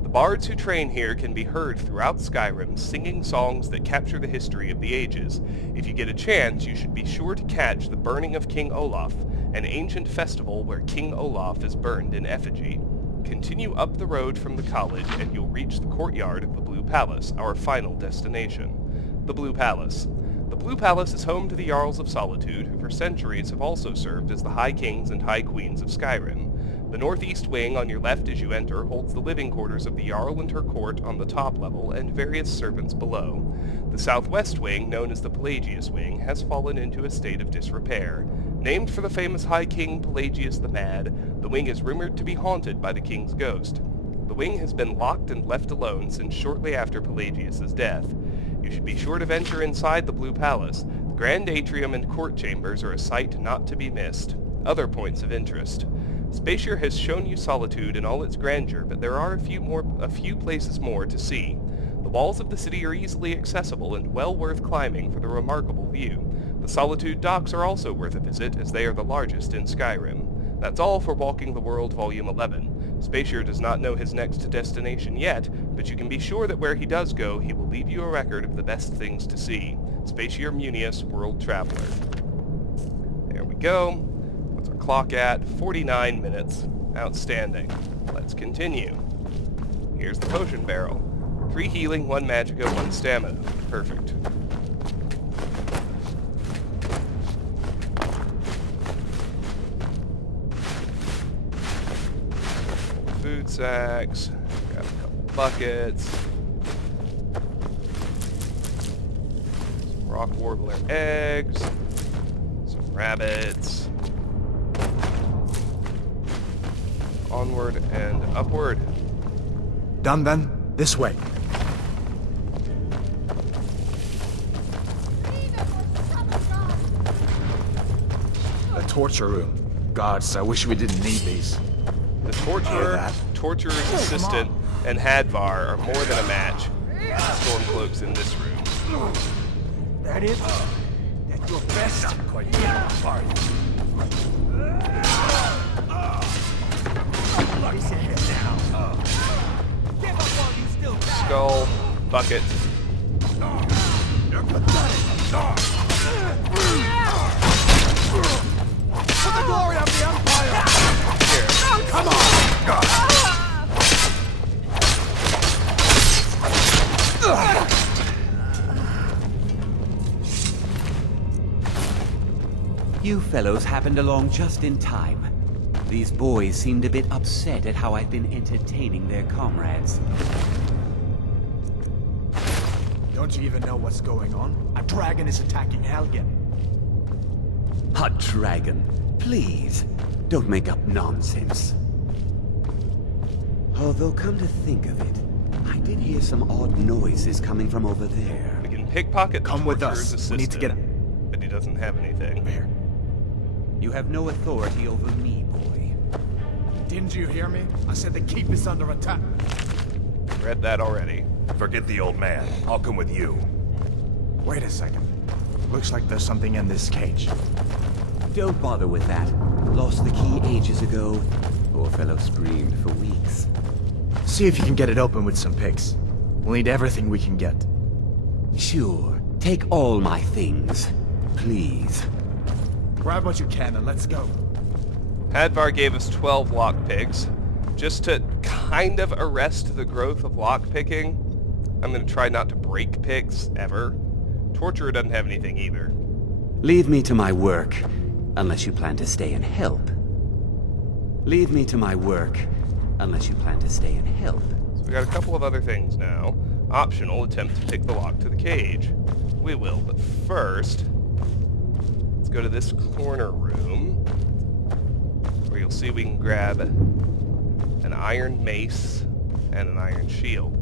The bards who train here can be heard throughout Skyrim, singing songs that capture the history of the ages. If you get a chance, you should be sure to catch the Burning of King Olaf, an ancient festival where King Olaf is burned in effigy. Continue up the road from the college and you'll reach the courtyard of the Blue Palace, our final destination. The Blue Palace. The Blue Palace is home to the Jarls of Solitude, who for centuries have also served as the High Kings and High Queens of Skyrim. The northeast wing on your left as you enter holds the living quarters of the Jarl and her court on the top level and various servants below. The southwest wing, known as the Pelagius Wing, has fallen into a state of disrepair. Named for the famous High King Pelagius the Mad, the wing is rumored to be haunted by the king's ghost. The wing has been locked and left alone since shortly after Pelagius's death. You should be sure to venture inside the Blue Palace. The grand atrium and court chambers are a sight not to be missed. Other points of interest. Spatier has shown you Solitude in all its grandeur, but there are a few places more to see. The walls of the city are easily accessible and well worth climbing for the remarkable view. The Solitude docks are also worth a visit, as they are the largest in Skyrim. That's all for Walking the World Volume 11. Spatier does not know his next destination yet, but you can be sure that where he does go, he will leave you a record of the best things to see. Spatier Munius, World Traveler. There we go. What's our clock at? 49 minutes. Outstanding. Let's continue. Here's the potion barrel. 3 healing, 1 magicka, 1 stamina. Perfect. Food sacks, grab a couple buckets, some rock warbler eggs, some rabbits, onward and upward. Done then? This way. torture room. Gods, I wish we didn't need these. The torturer, torturer's assistant, and Hadvar are more than a match for the Stormcloaks in this room. That it? That's your best? Not quite yet, are you? Raise your head now. Give up while you still can. Skull, bucket. You're pathetic. For the glory of the Empire! Here. Come on! You fellows happened along just in time. These boys seemed a bit upset at how I've been entertaining their comrades. Don't you even know what's going on? A dragon is attacking Helgen. A dragon? Please, don't make up nonsense. Although, come to think of it, I did hear some odd noises coming from over there. We can pickpocket the Come with torturer's us. We need to assistant, but he doesn't have anything. Here. You have no authority over me, boy. Didn't you hear me? I said the keep is under attack. Read that already. Forget the old man. I'll come with you. Wait a second. Looks like there's something in this cage. Don't bother with that. Lost the key ages ago. Poor fellow screamed for weeks. See if you can get it open with some picks. We'll need everything we can get. Sure. Take all my things. Please. Grab what you can and let's go. Hadvar gave us 12 lockpicks. Just to kind of arrest the growth of lockpicking, I'm going to try not to break picks, ever. Torturer doesn't have anything either. Leave me to my work, unless you plan to stay and help. Leave me to my work, unless you plan to stay and help. So we got a couple of other things now. Optional, attempt to pick the lock to the cage. We will, but first, let's go to this corner room, where you'll see we can grab an iron mace and an iron shield.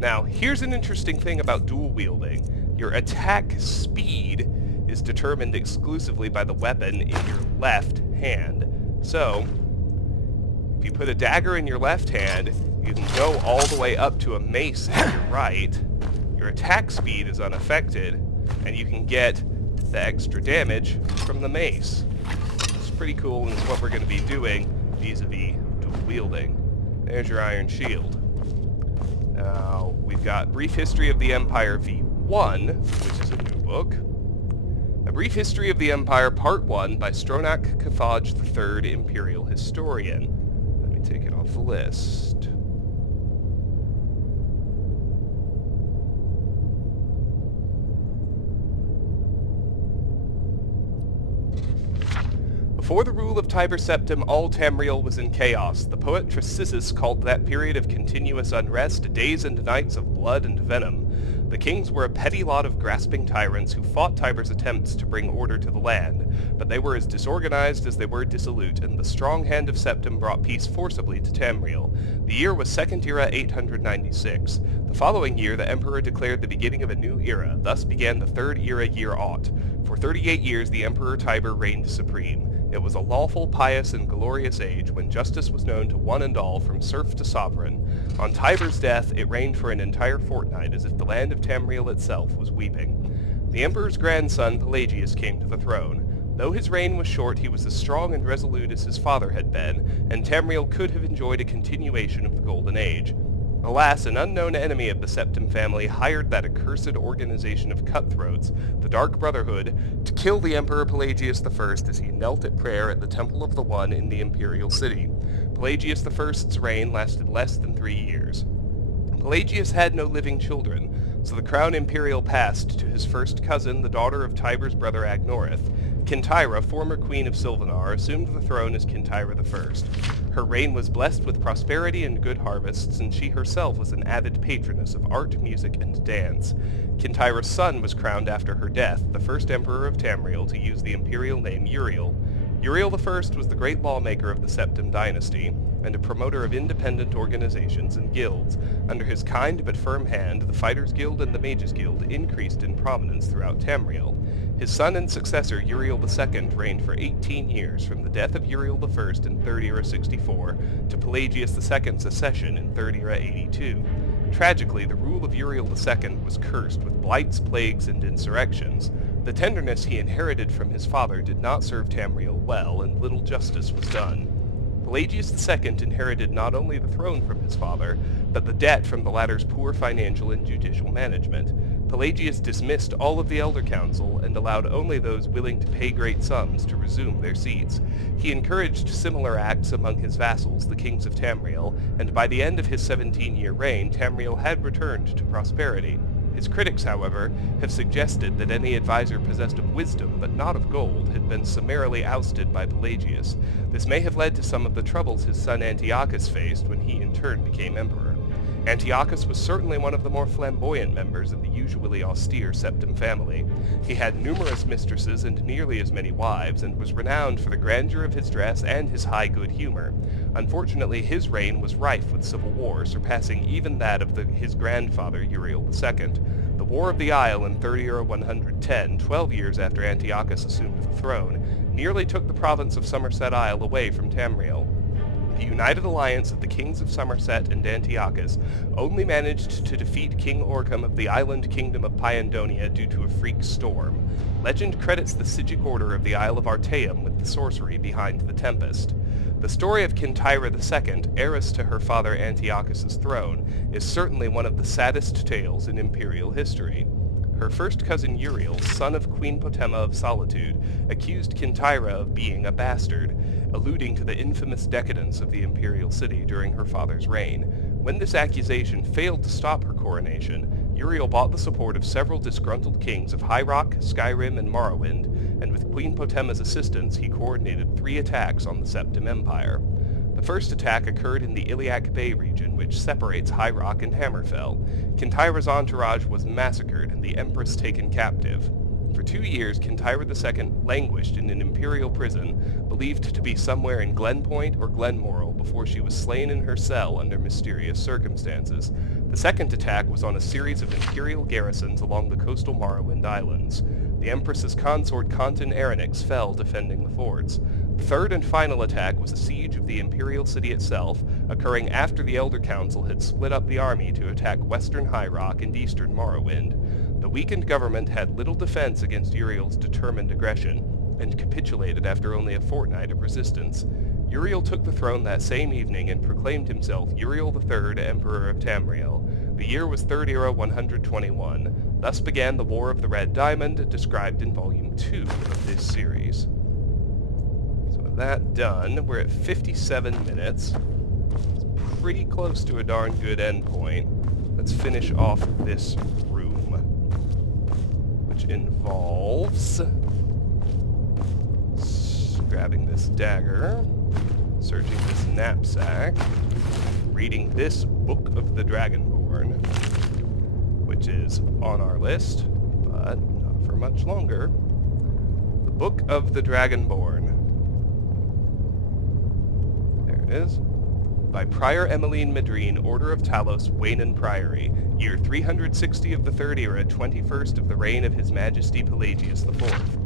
Now, here's an interesting thing about dual wielding. Your attack speed is determined exclusively by the weapon in your left hand. So, if you put a dagger in your left hand, you can go all the way up to a mace in your right. Your attack speed is unaffected, and you can get the extra damage from the mace. It's pretty cool, and it's what we're going to be doing vis-a-vis dual wielding. There's your iron shield. Now, we've got Brief History of the Empire V1, which is a new book. A Brief History of the Empire Part 1 by Stronach Cathaj III, Imperial Historian. Let me take it off the list. Before the rule of Tiber Septim, all Tamriel was in chaos. The poet Tresisis called that period of continuous unrest days and nights of blood and venom. The kings were a petty lot of grasping tyrants who fought Tiber's attempts to bring order to the land, but they were as disorganized as they were dissolute, and the strong hand of Septim brought peace forcibly to Tamriel. The year was Second Era 896. The following year, the Emperor declared the beginning of a new era. Thus began the Third Era Year Aught. For 38 years, the Emperor Tiber reigned supreme. It was a lawful, pious, and glorious age when justice was known to one and all, from serf to sovereign. On Tiber's death, it reigned for an entire fortnight, as if the land of Tamriel itself was weeping. The Emperor's grandson, Pelagius, came to the throne. Though his reign was short, he was as strong and resolute as his father had been, and Tamriel could have enjoyed a continuation of the Golden Age. Alas, an unknown enemy of the Septim family hired that accursed organization of cutthroats, the Dark Brotherhood, to kill the Emperor Pelagius I as he knelt at prayer at the Temple of the One in the Imperial City. Pelagius I's reign lasted less than 3 years. Pelagius had no living children, so the crown imperial passed to his first cousin, the daughter of Tiber's brother Agnorith. Kintyra, former queen of Silvanar, assumed the throne as Kintyra I. Her reign was blessed with prosperity and good harvests, and she herself was an avid patroness of art, music, and dance. Kintyra's son was crowned after her death, the first emperor of Tamriel to use the imperial name Uriel. Uriel I was the great lawmaker of the Septim dynasty, and a promoter of independent organizations and guilds. Under his kind but firm hand, the Fighters Guild and the Mages Guild increased in prominence throughout Tamriel. His son and successor, Uriel II, reigned for 18 years, from the death of Uriel I in 3rd Era 64 to Pelagius II's accession in 3rd Era 82. Tragically, the rule of Uriel II was cursed with blights, plagues, and insurrections. The tenderness he inherited from his father did not serve Tamriel well, and little justice was done. Pelagius II inherited not only the throne from his father, but the debt from the latter's poor financial and judicial management. Pelagius dismissed all of the Elder Council and allowed only those willing to pay great sums to resume their seats. He encouraged similar acts among his vassals, the kings of Tamriel, and by the end of his 17-year reign, Tamriel had returned to prosperity. His critics, however, have suggested that any advisor possessed of wisdom but not of gold had been summarily ousted by Pelagius. This may have led to some of the troubles his son Antiochus faced when he in turn became emperor. Antiochus was certainly one of the more flamboyant members of the usually austere Septim family. He had numerous mistresses and nearly as many wives, and was renowned for the grandeur of his dress and his high good humor. Unfortunately, his reign was rife with civil war, surpassing even that of his grandfather Uriel II. The War of the Isle in 3rd Era 110, 12 years after Antiochus assumed the throne, nearly took the province of Somerset Isle away from Tamriel. The united alliance of the kings of Somerset and Antiochus only managed to defeat King Orcam of the island kingdom of Pyandonia due to a freak storm. Legend credits the Sigic Order of the Isle of Artaeum with the sorcery behind the tempest. The story of Kintyra II, heiress to her father Antiochus's throne, is certainly one of the saddest tales in imperial history. Her first cousin Uriel, son of Queen Potema of Solitude, accused Kintyra of being a bastard, alluding to the infamous decadence of the imperial city during her father's reign. When this accusation failed to stop her coronation, Uriel bought the support of several disgruntled kings of High Rock, Skyrim, and Morrowind, and with Queen Potema's assistance he coordinated 3 attacks on the Septim Empire. The first attack occurred in the Iliac Bay region, which separates High Rock and Hammerfell. Kintyra's entourage was massacred and the Empress taken captive. For 2 years, Kintyra II languished in an imperial prison, believed to be somewhere in Glenpoint or Glenmoral, before she was slain in her cell under mysterious circumstances. The second attack was on a series of imperial garrisons along the coastal Morrowind Islands. The Empress's consort Contin Arenix fell defending the forts. The third and final attack was a siege of the imperial city itself, occurring after the Elder Council had split up the army to attack western High Rock and eastern Morrowind. The weakened government had little defense against Uriel's determined aggression, and capitulated after only a fortnight of resistance. Uriel took the throne that same evening and proclaimed himself Uriel III, Emperor of Tamriel. The year was 3rd Era 121. Thus began the War of the Red Diamond, described in Volume 2 of this series. So with that done, we're at 57 minutes. It's pretty close to a darn good endpoint. Let's finish off this room, which involves grabbing this dagger, searching this knapsack, reading this Book of the Dragonborn, which is on our list, but not for much longer. The Book of the Dragonborn. There it is. By Prior Emmeline Medrine, Order of Talos, Waynon Priory, year 360 of the 3rd Era, 21st of the reign of His Majesty Pelagius IV.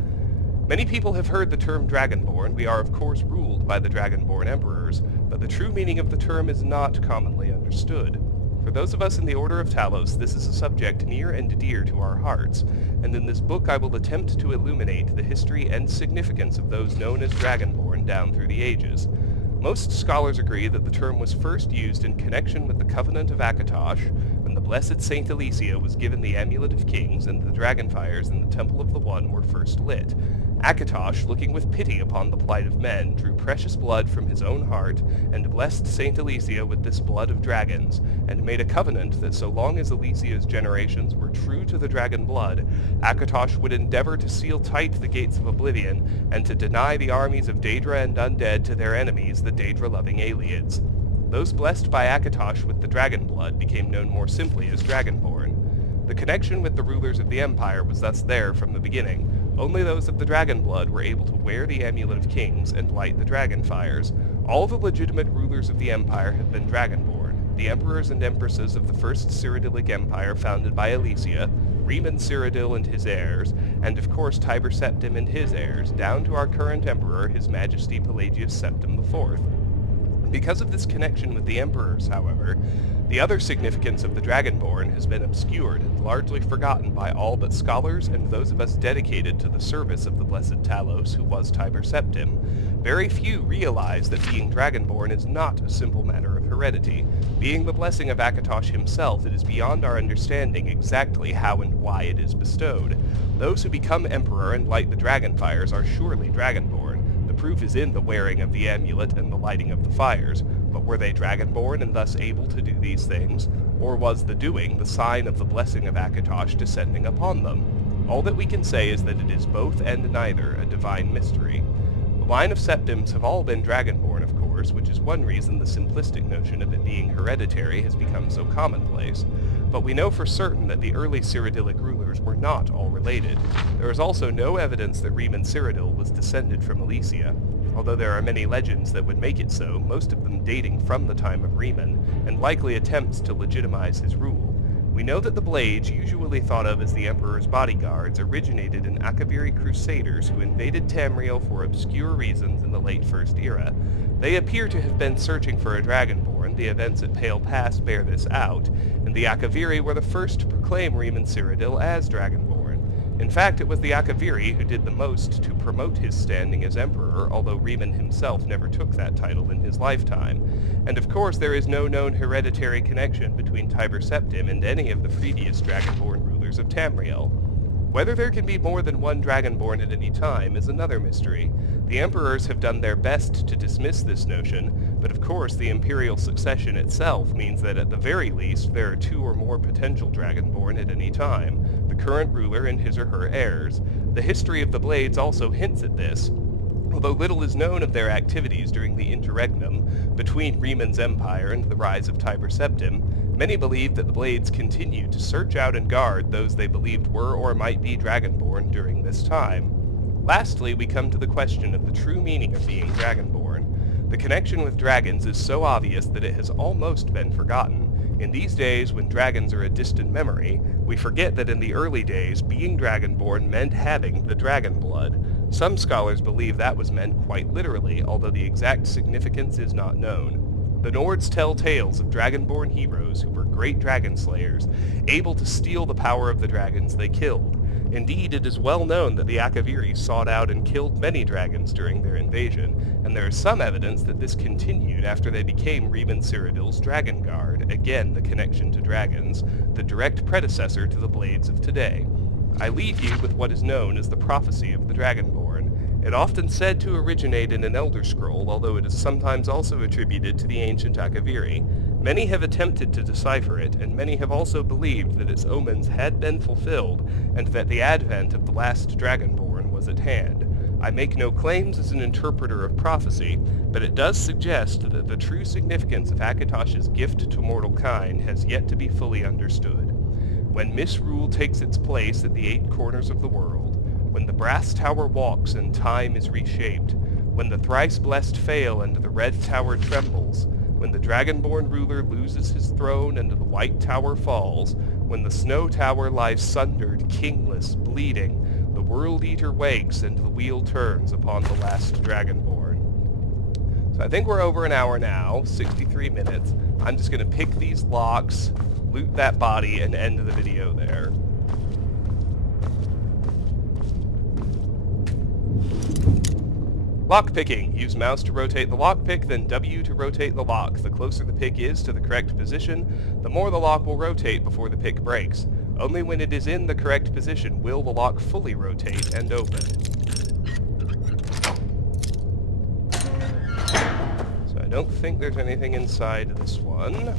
Many people have heard the term Dragonborn. We are of course ruled by the Dragonborn Emperors, but the true meaning of the term is not commonly understood. For those of us in the Order of Talos, this is a subject near and dear to our hearts, and in this book I will attempt to illuminate the history and significance of those known as Dragonborn down through the ages. Most scholars agree that the term was first used in connection with the Covenant of Akatosh, when the blessed Saint Alicia was given the Amulet of Kings and the dragonfires in the Temple of the One were first lit. Akatosh, looking with pity upon the plight of men, drew precious blood from his own heart, and blessed Saint Alicia with this blood of dragons, and made a covenant that so long as Alicia's generations were true to the dragon blood, Akatosh would endeavor to seal tight the gates of oblivion, and to deny the armies of Daedra and undead to their enemies, the Daedra-loving Ayleids. Those blessed by Akatosh with the dragon blood became known more simply as Dragonborn. The connection with the rulers of the Empire was thus there from the beginning. Only those of the dragon blood were able to wear the Amulet of Kings and light the dragon fires. All the legitimate rulers of the Empire have been dragonborn. The emperors and empresses of the First Cyrodiilic Empire founded by Alesia, Riemann Cyrodiil and his heirs, and of course Tiber Septim and his heirs, down to our current emperor, His Majesty Pelagius Septim IV. Because of this connection with the emperors, however, the other significance of the Dragonborn has been obscured and largely forgotten by all but scholars and those of us dedicated to the service of the Blessed Talos, who was Tiber Septim. Very few realize that being Dragonborn is not a simple matter of heredity. Being the blessing of Akatosh himself, it is beyond our understanding exactly how and why it is bestowed. Those who become Emperor and light the dragon fires are surely Dragonborn. The proof is in the wearing of the amulet and the lighting of the fires. But were they Dragonborn and thus able to do these things? Or was the doing the sign of the blessing of Akatosh descending upon them? All that we can say is that it is both and neither a divine mystery. The line of Septims have all been Dragonborn, of course, which is one reason the simplistic notion of it being hereditary has become so commonplace. But we know for certain that the early Cyrodiilic rulers were not all related. There is also no evidence that Riemann Cyrodiil was descended from Alesia. Although there are many legends that would make it so, most of them dating from the time of Riemann, and likely attempts to legitimize his rule. We know that the Blades, usually thought of as the Emperor's bodyguards, originated in Akaviri crusaders who invaded Tamriel for obscure reasons in the late First Era. They appear to have been searching for a Dragonborn. The events at Pale Pass bear this out, and the Akaviri were the first to proclaim Riemann Cyrodiil as Dragonborn. In fact, it was the Akaviri who did the most to promote his standing as emperor, although Riemann himself never took that title in his lifetime. And of course there is no known hereditary connection between Tiber Septim and any of the previous Dragonborn rulers of Tamriel. Whether there can be more than one Dragonborn at any time is another mystery. The emperors have done their best to dismiss this notion, but of course the imperial succession itself means that at the very least there are two or more potential Dragonborn at any time, the current ruler and his or her heirs. The history of the Blades also hints at this. Although little is known of their activities during the interregnum between Riemann's empire and the rise of Tiber Septim, many believe that the Blades continued to search out and guard those they believed were or might be Dragonborn during this time. Lastly, we come to the question of the true meaning of being Dragonborn. The connection with dragons is so obvious that it has almost been forgotten. In these days, when dragons are a distant memory, we forget that in the early days, being Dragonborn meant having the dragon blood. Some scholars believe that was meant quite literally, although the exact significance is not known. The Nords tell tales of Dragonborn heroes who were great dragon slayers, able to steal the power of the dragons they killed. Indeed, it is well known that the Akaviri sought out and killed many dragons during their invasion, and there is some evidence that this continued after they became Riemann Cyrodiil's Dragon Guard, again the connection to dragons, the direct predecessor to the Blades of today. I leave you with what is known as the prophecy of the Dragonborn. It often said to originate in an Elder Scroll, although it is sometimes also attributed to the ancient Akaviri. Many have attempted to decipher it, and many have also believed that its omens had been fulfilled, and that the advent of the last Dragonborn was at hand. I make no claims as an interpreter of prophecy, but it does suggest that the true significance of Akatosh's gift to mortal kind has yet to be fully understood. When misrule takes its place at the eight corners of the world, when the brass tower walks and time is reshaped, when the thrice-blessed fail and the red tower trembles, when the Dragonborn ruler loses his throne and the white tower falls, when the snow tower lies sundered, kingless, bleeding, the World Eater wakes and the wheel turns upon the last Dragonborn. So I think we're over an hour now, 63 minutes. I'm just going to pick these locks, loot that body, and end the video there. Lockpicking. Use mouse to rotate the lockpick, then W to rotate the lock. The closer the pick is to the correct position, the more the lock will rotate before the pick breaks. Only when it is in the correct position will the lock fully rotate and open. So I don't think there's anything inside this one.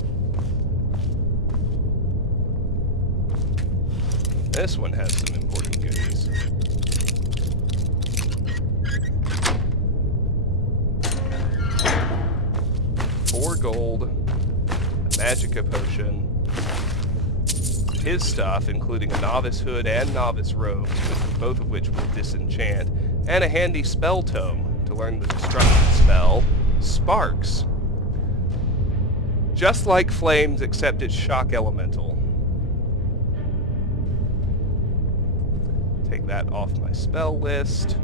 This one has some important goodies. 4 gold, a magicka potion, his stuff, including a novice hood and novice robes, both of which will disenchant, and a handy spell tome to learn the destruction spell, Sparks. Just like Flames, except it's shock elemental. Take that off my spell list,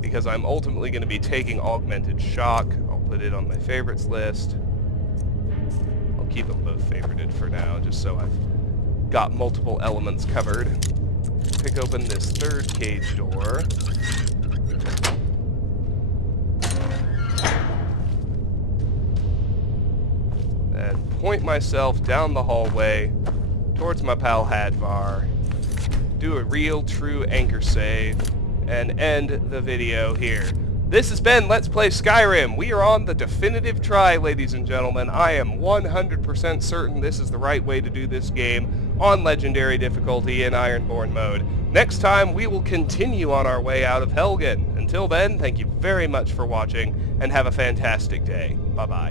because I'm ultimately going to be taking Augmented Shock. I'll put it on my favorites list. I'll keep them both favorited for now, just so I've got multiple elements covered. Pick open this third cage door. And point myself down the hallway towards my pal Hadvar. Do a real, true anchor save, and end the video here. This has been Let's Play Skyrim. We are on the definitive try, ladies and gentlemen. I am 100% certain this is the right way to do this game on Legendary difficulty in Ironborn mode. Next time, we will continue on our way out of Helgen. Until then, thank you very much for watching, and have a fantastic day. Bye-bye.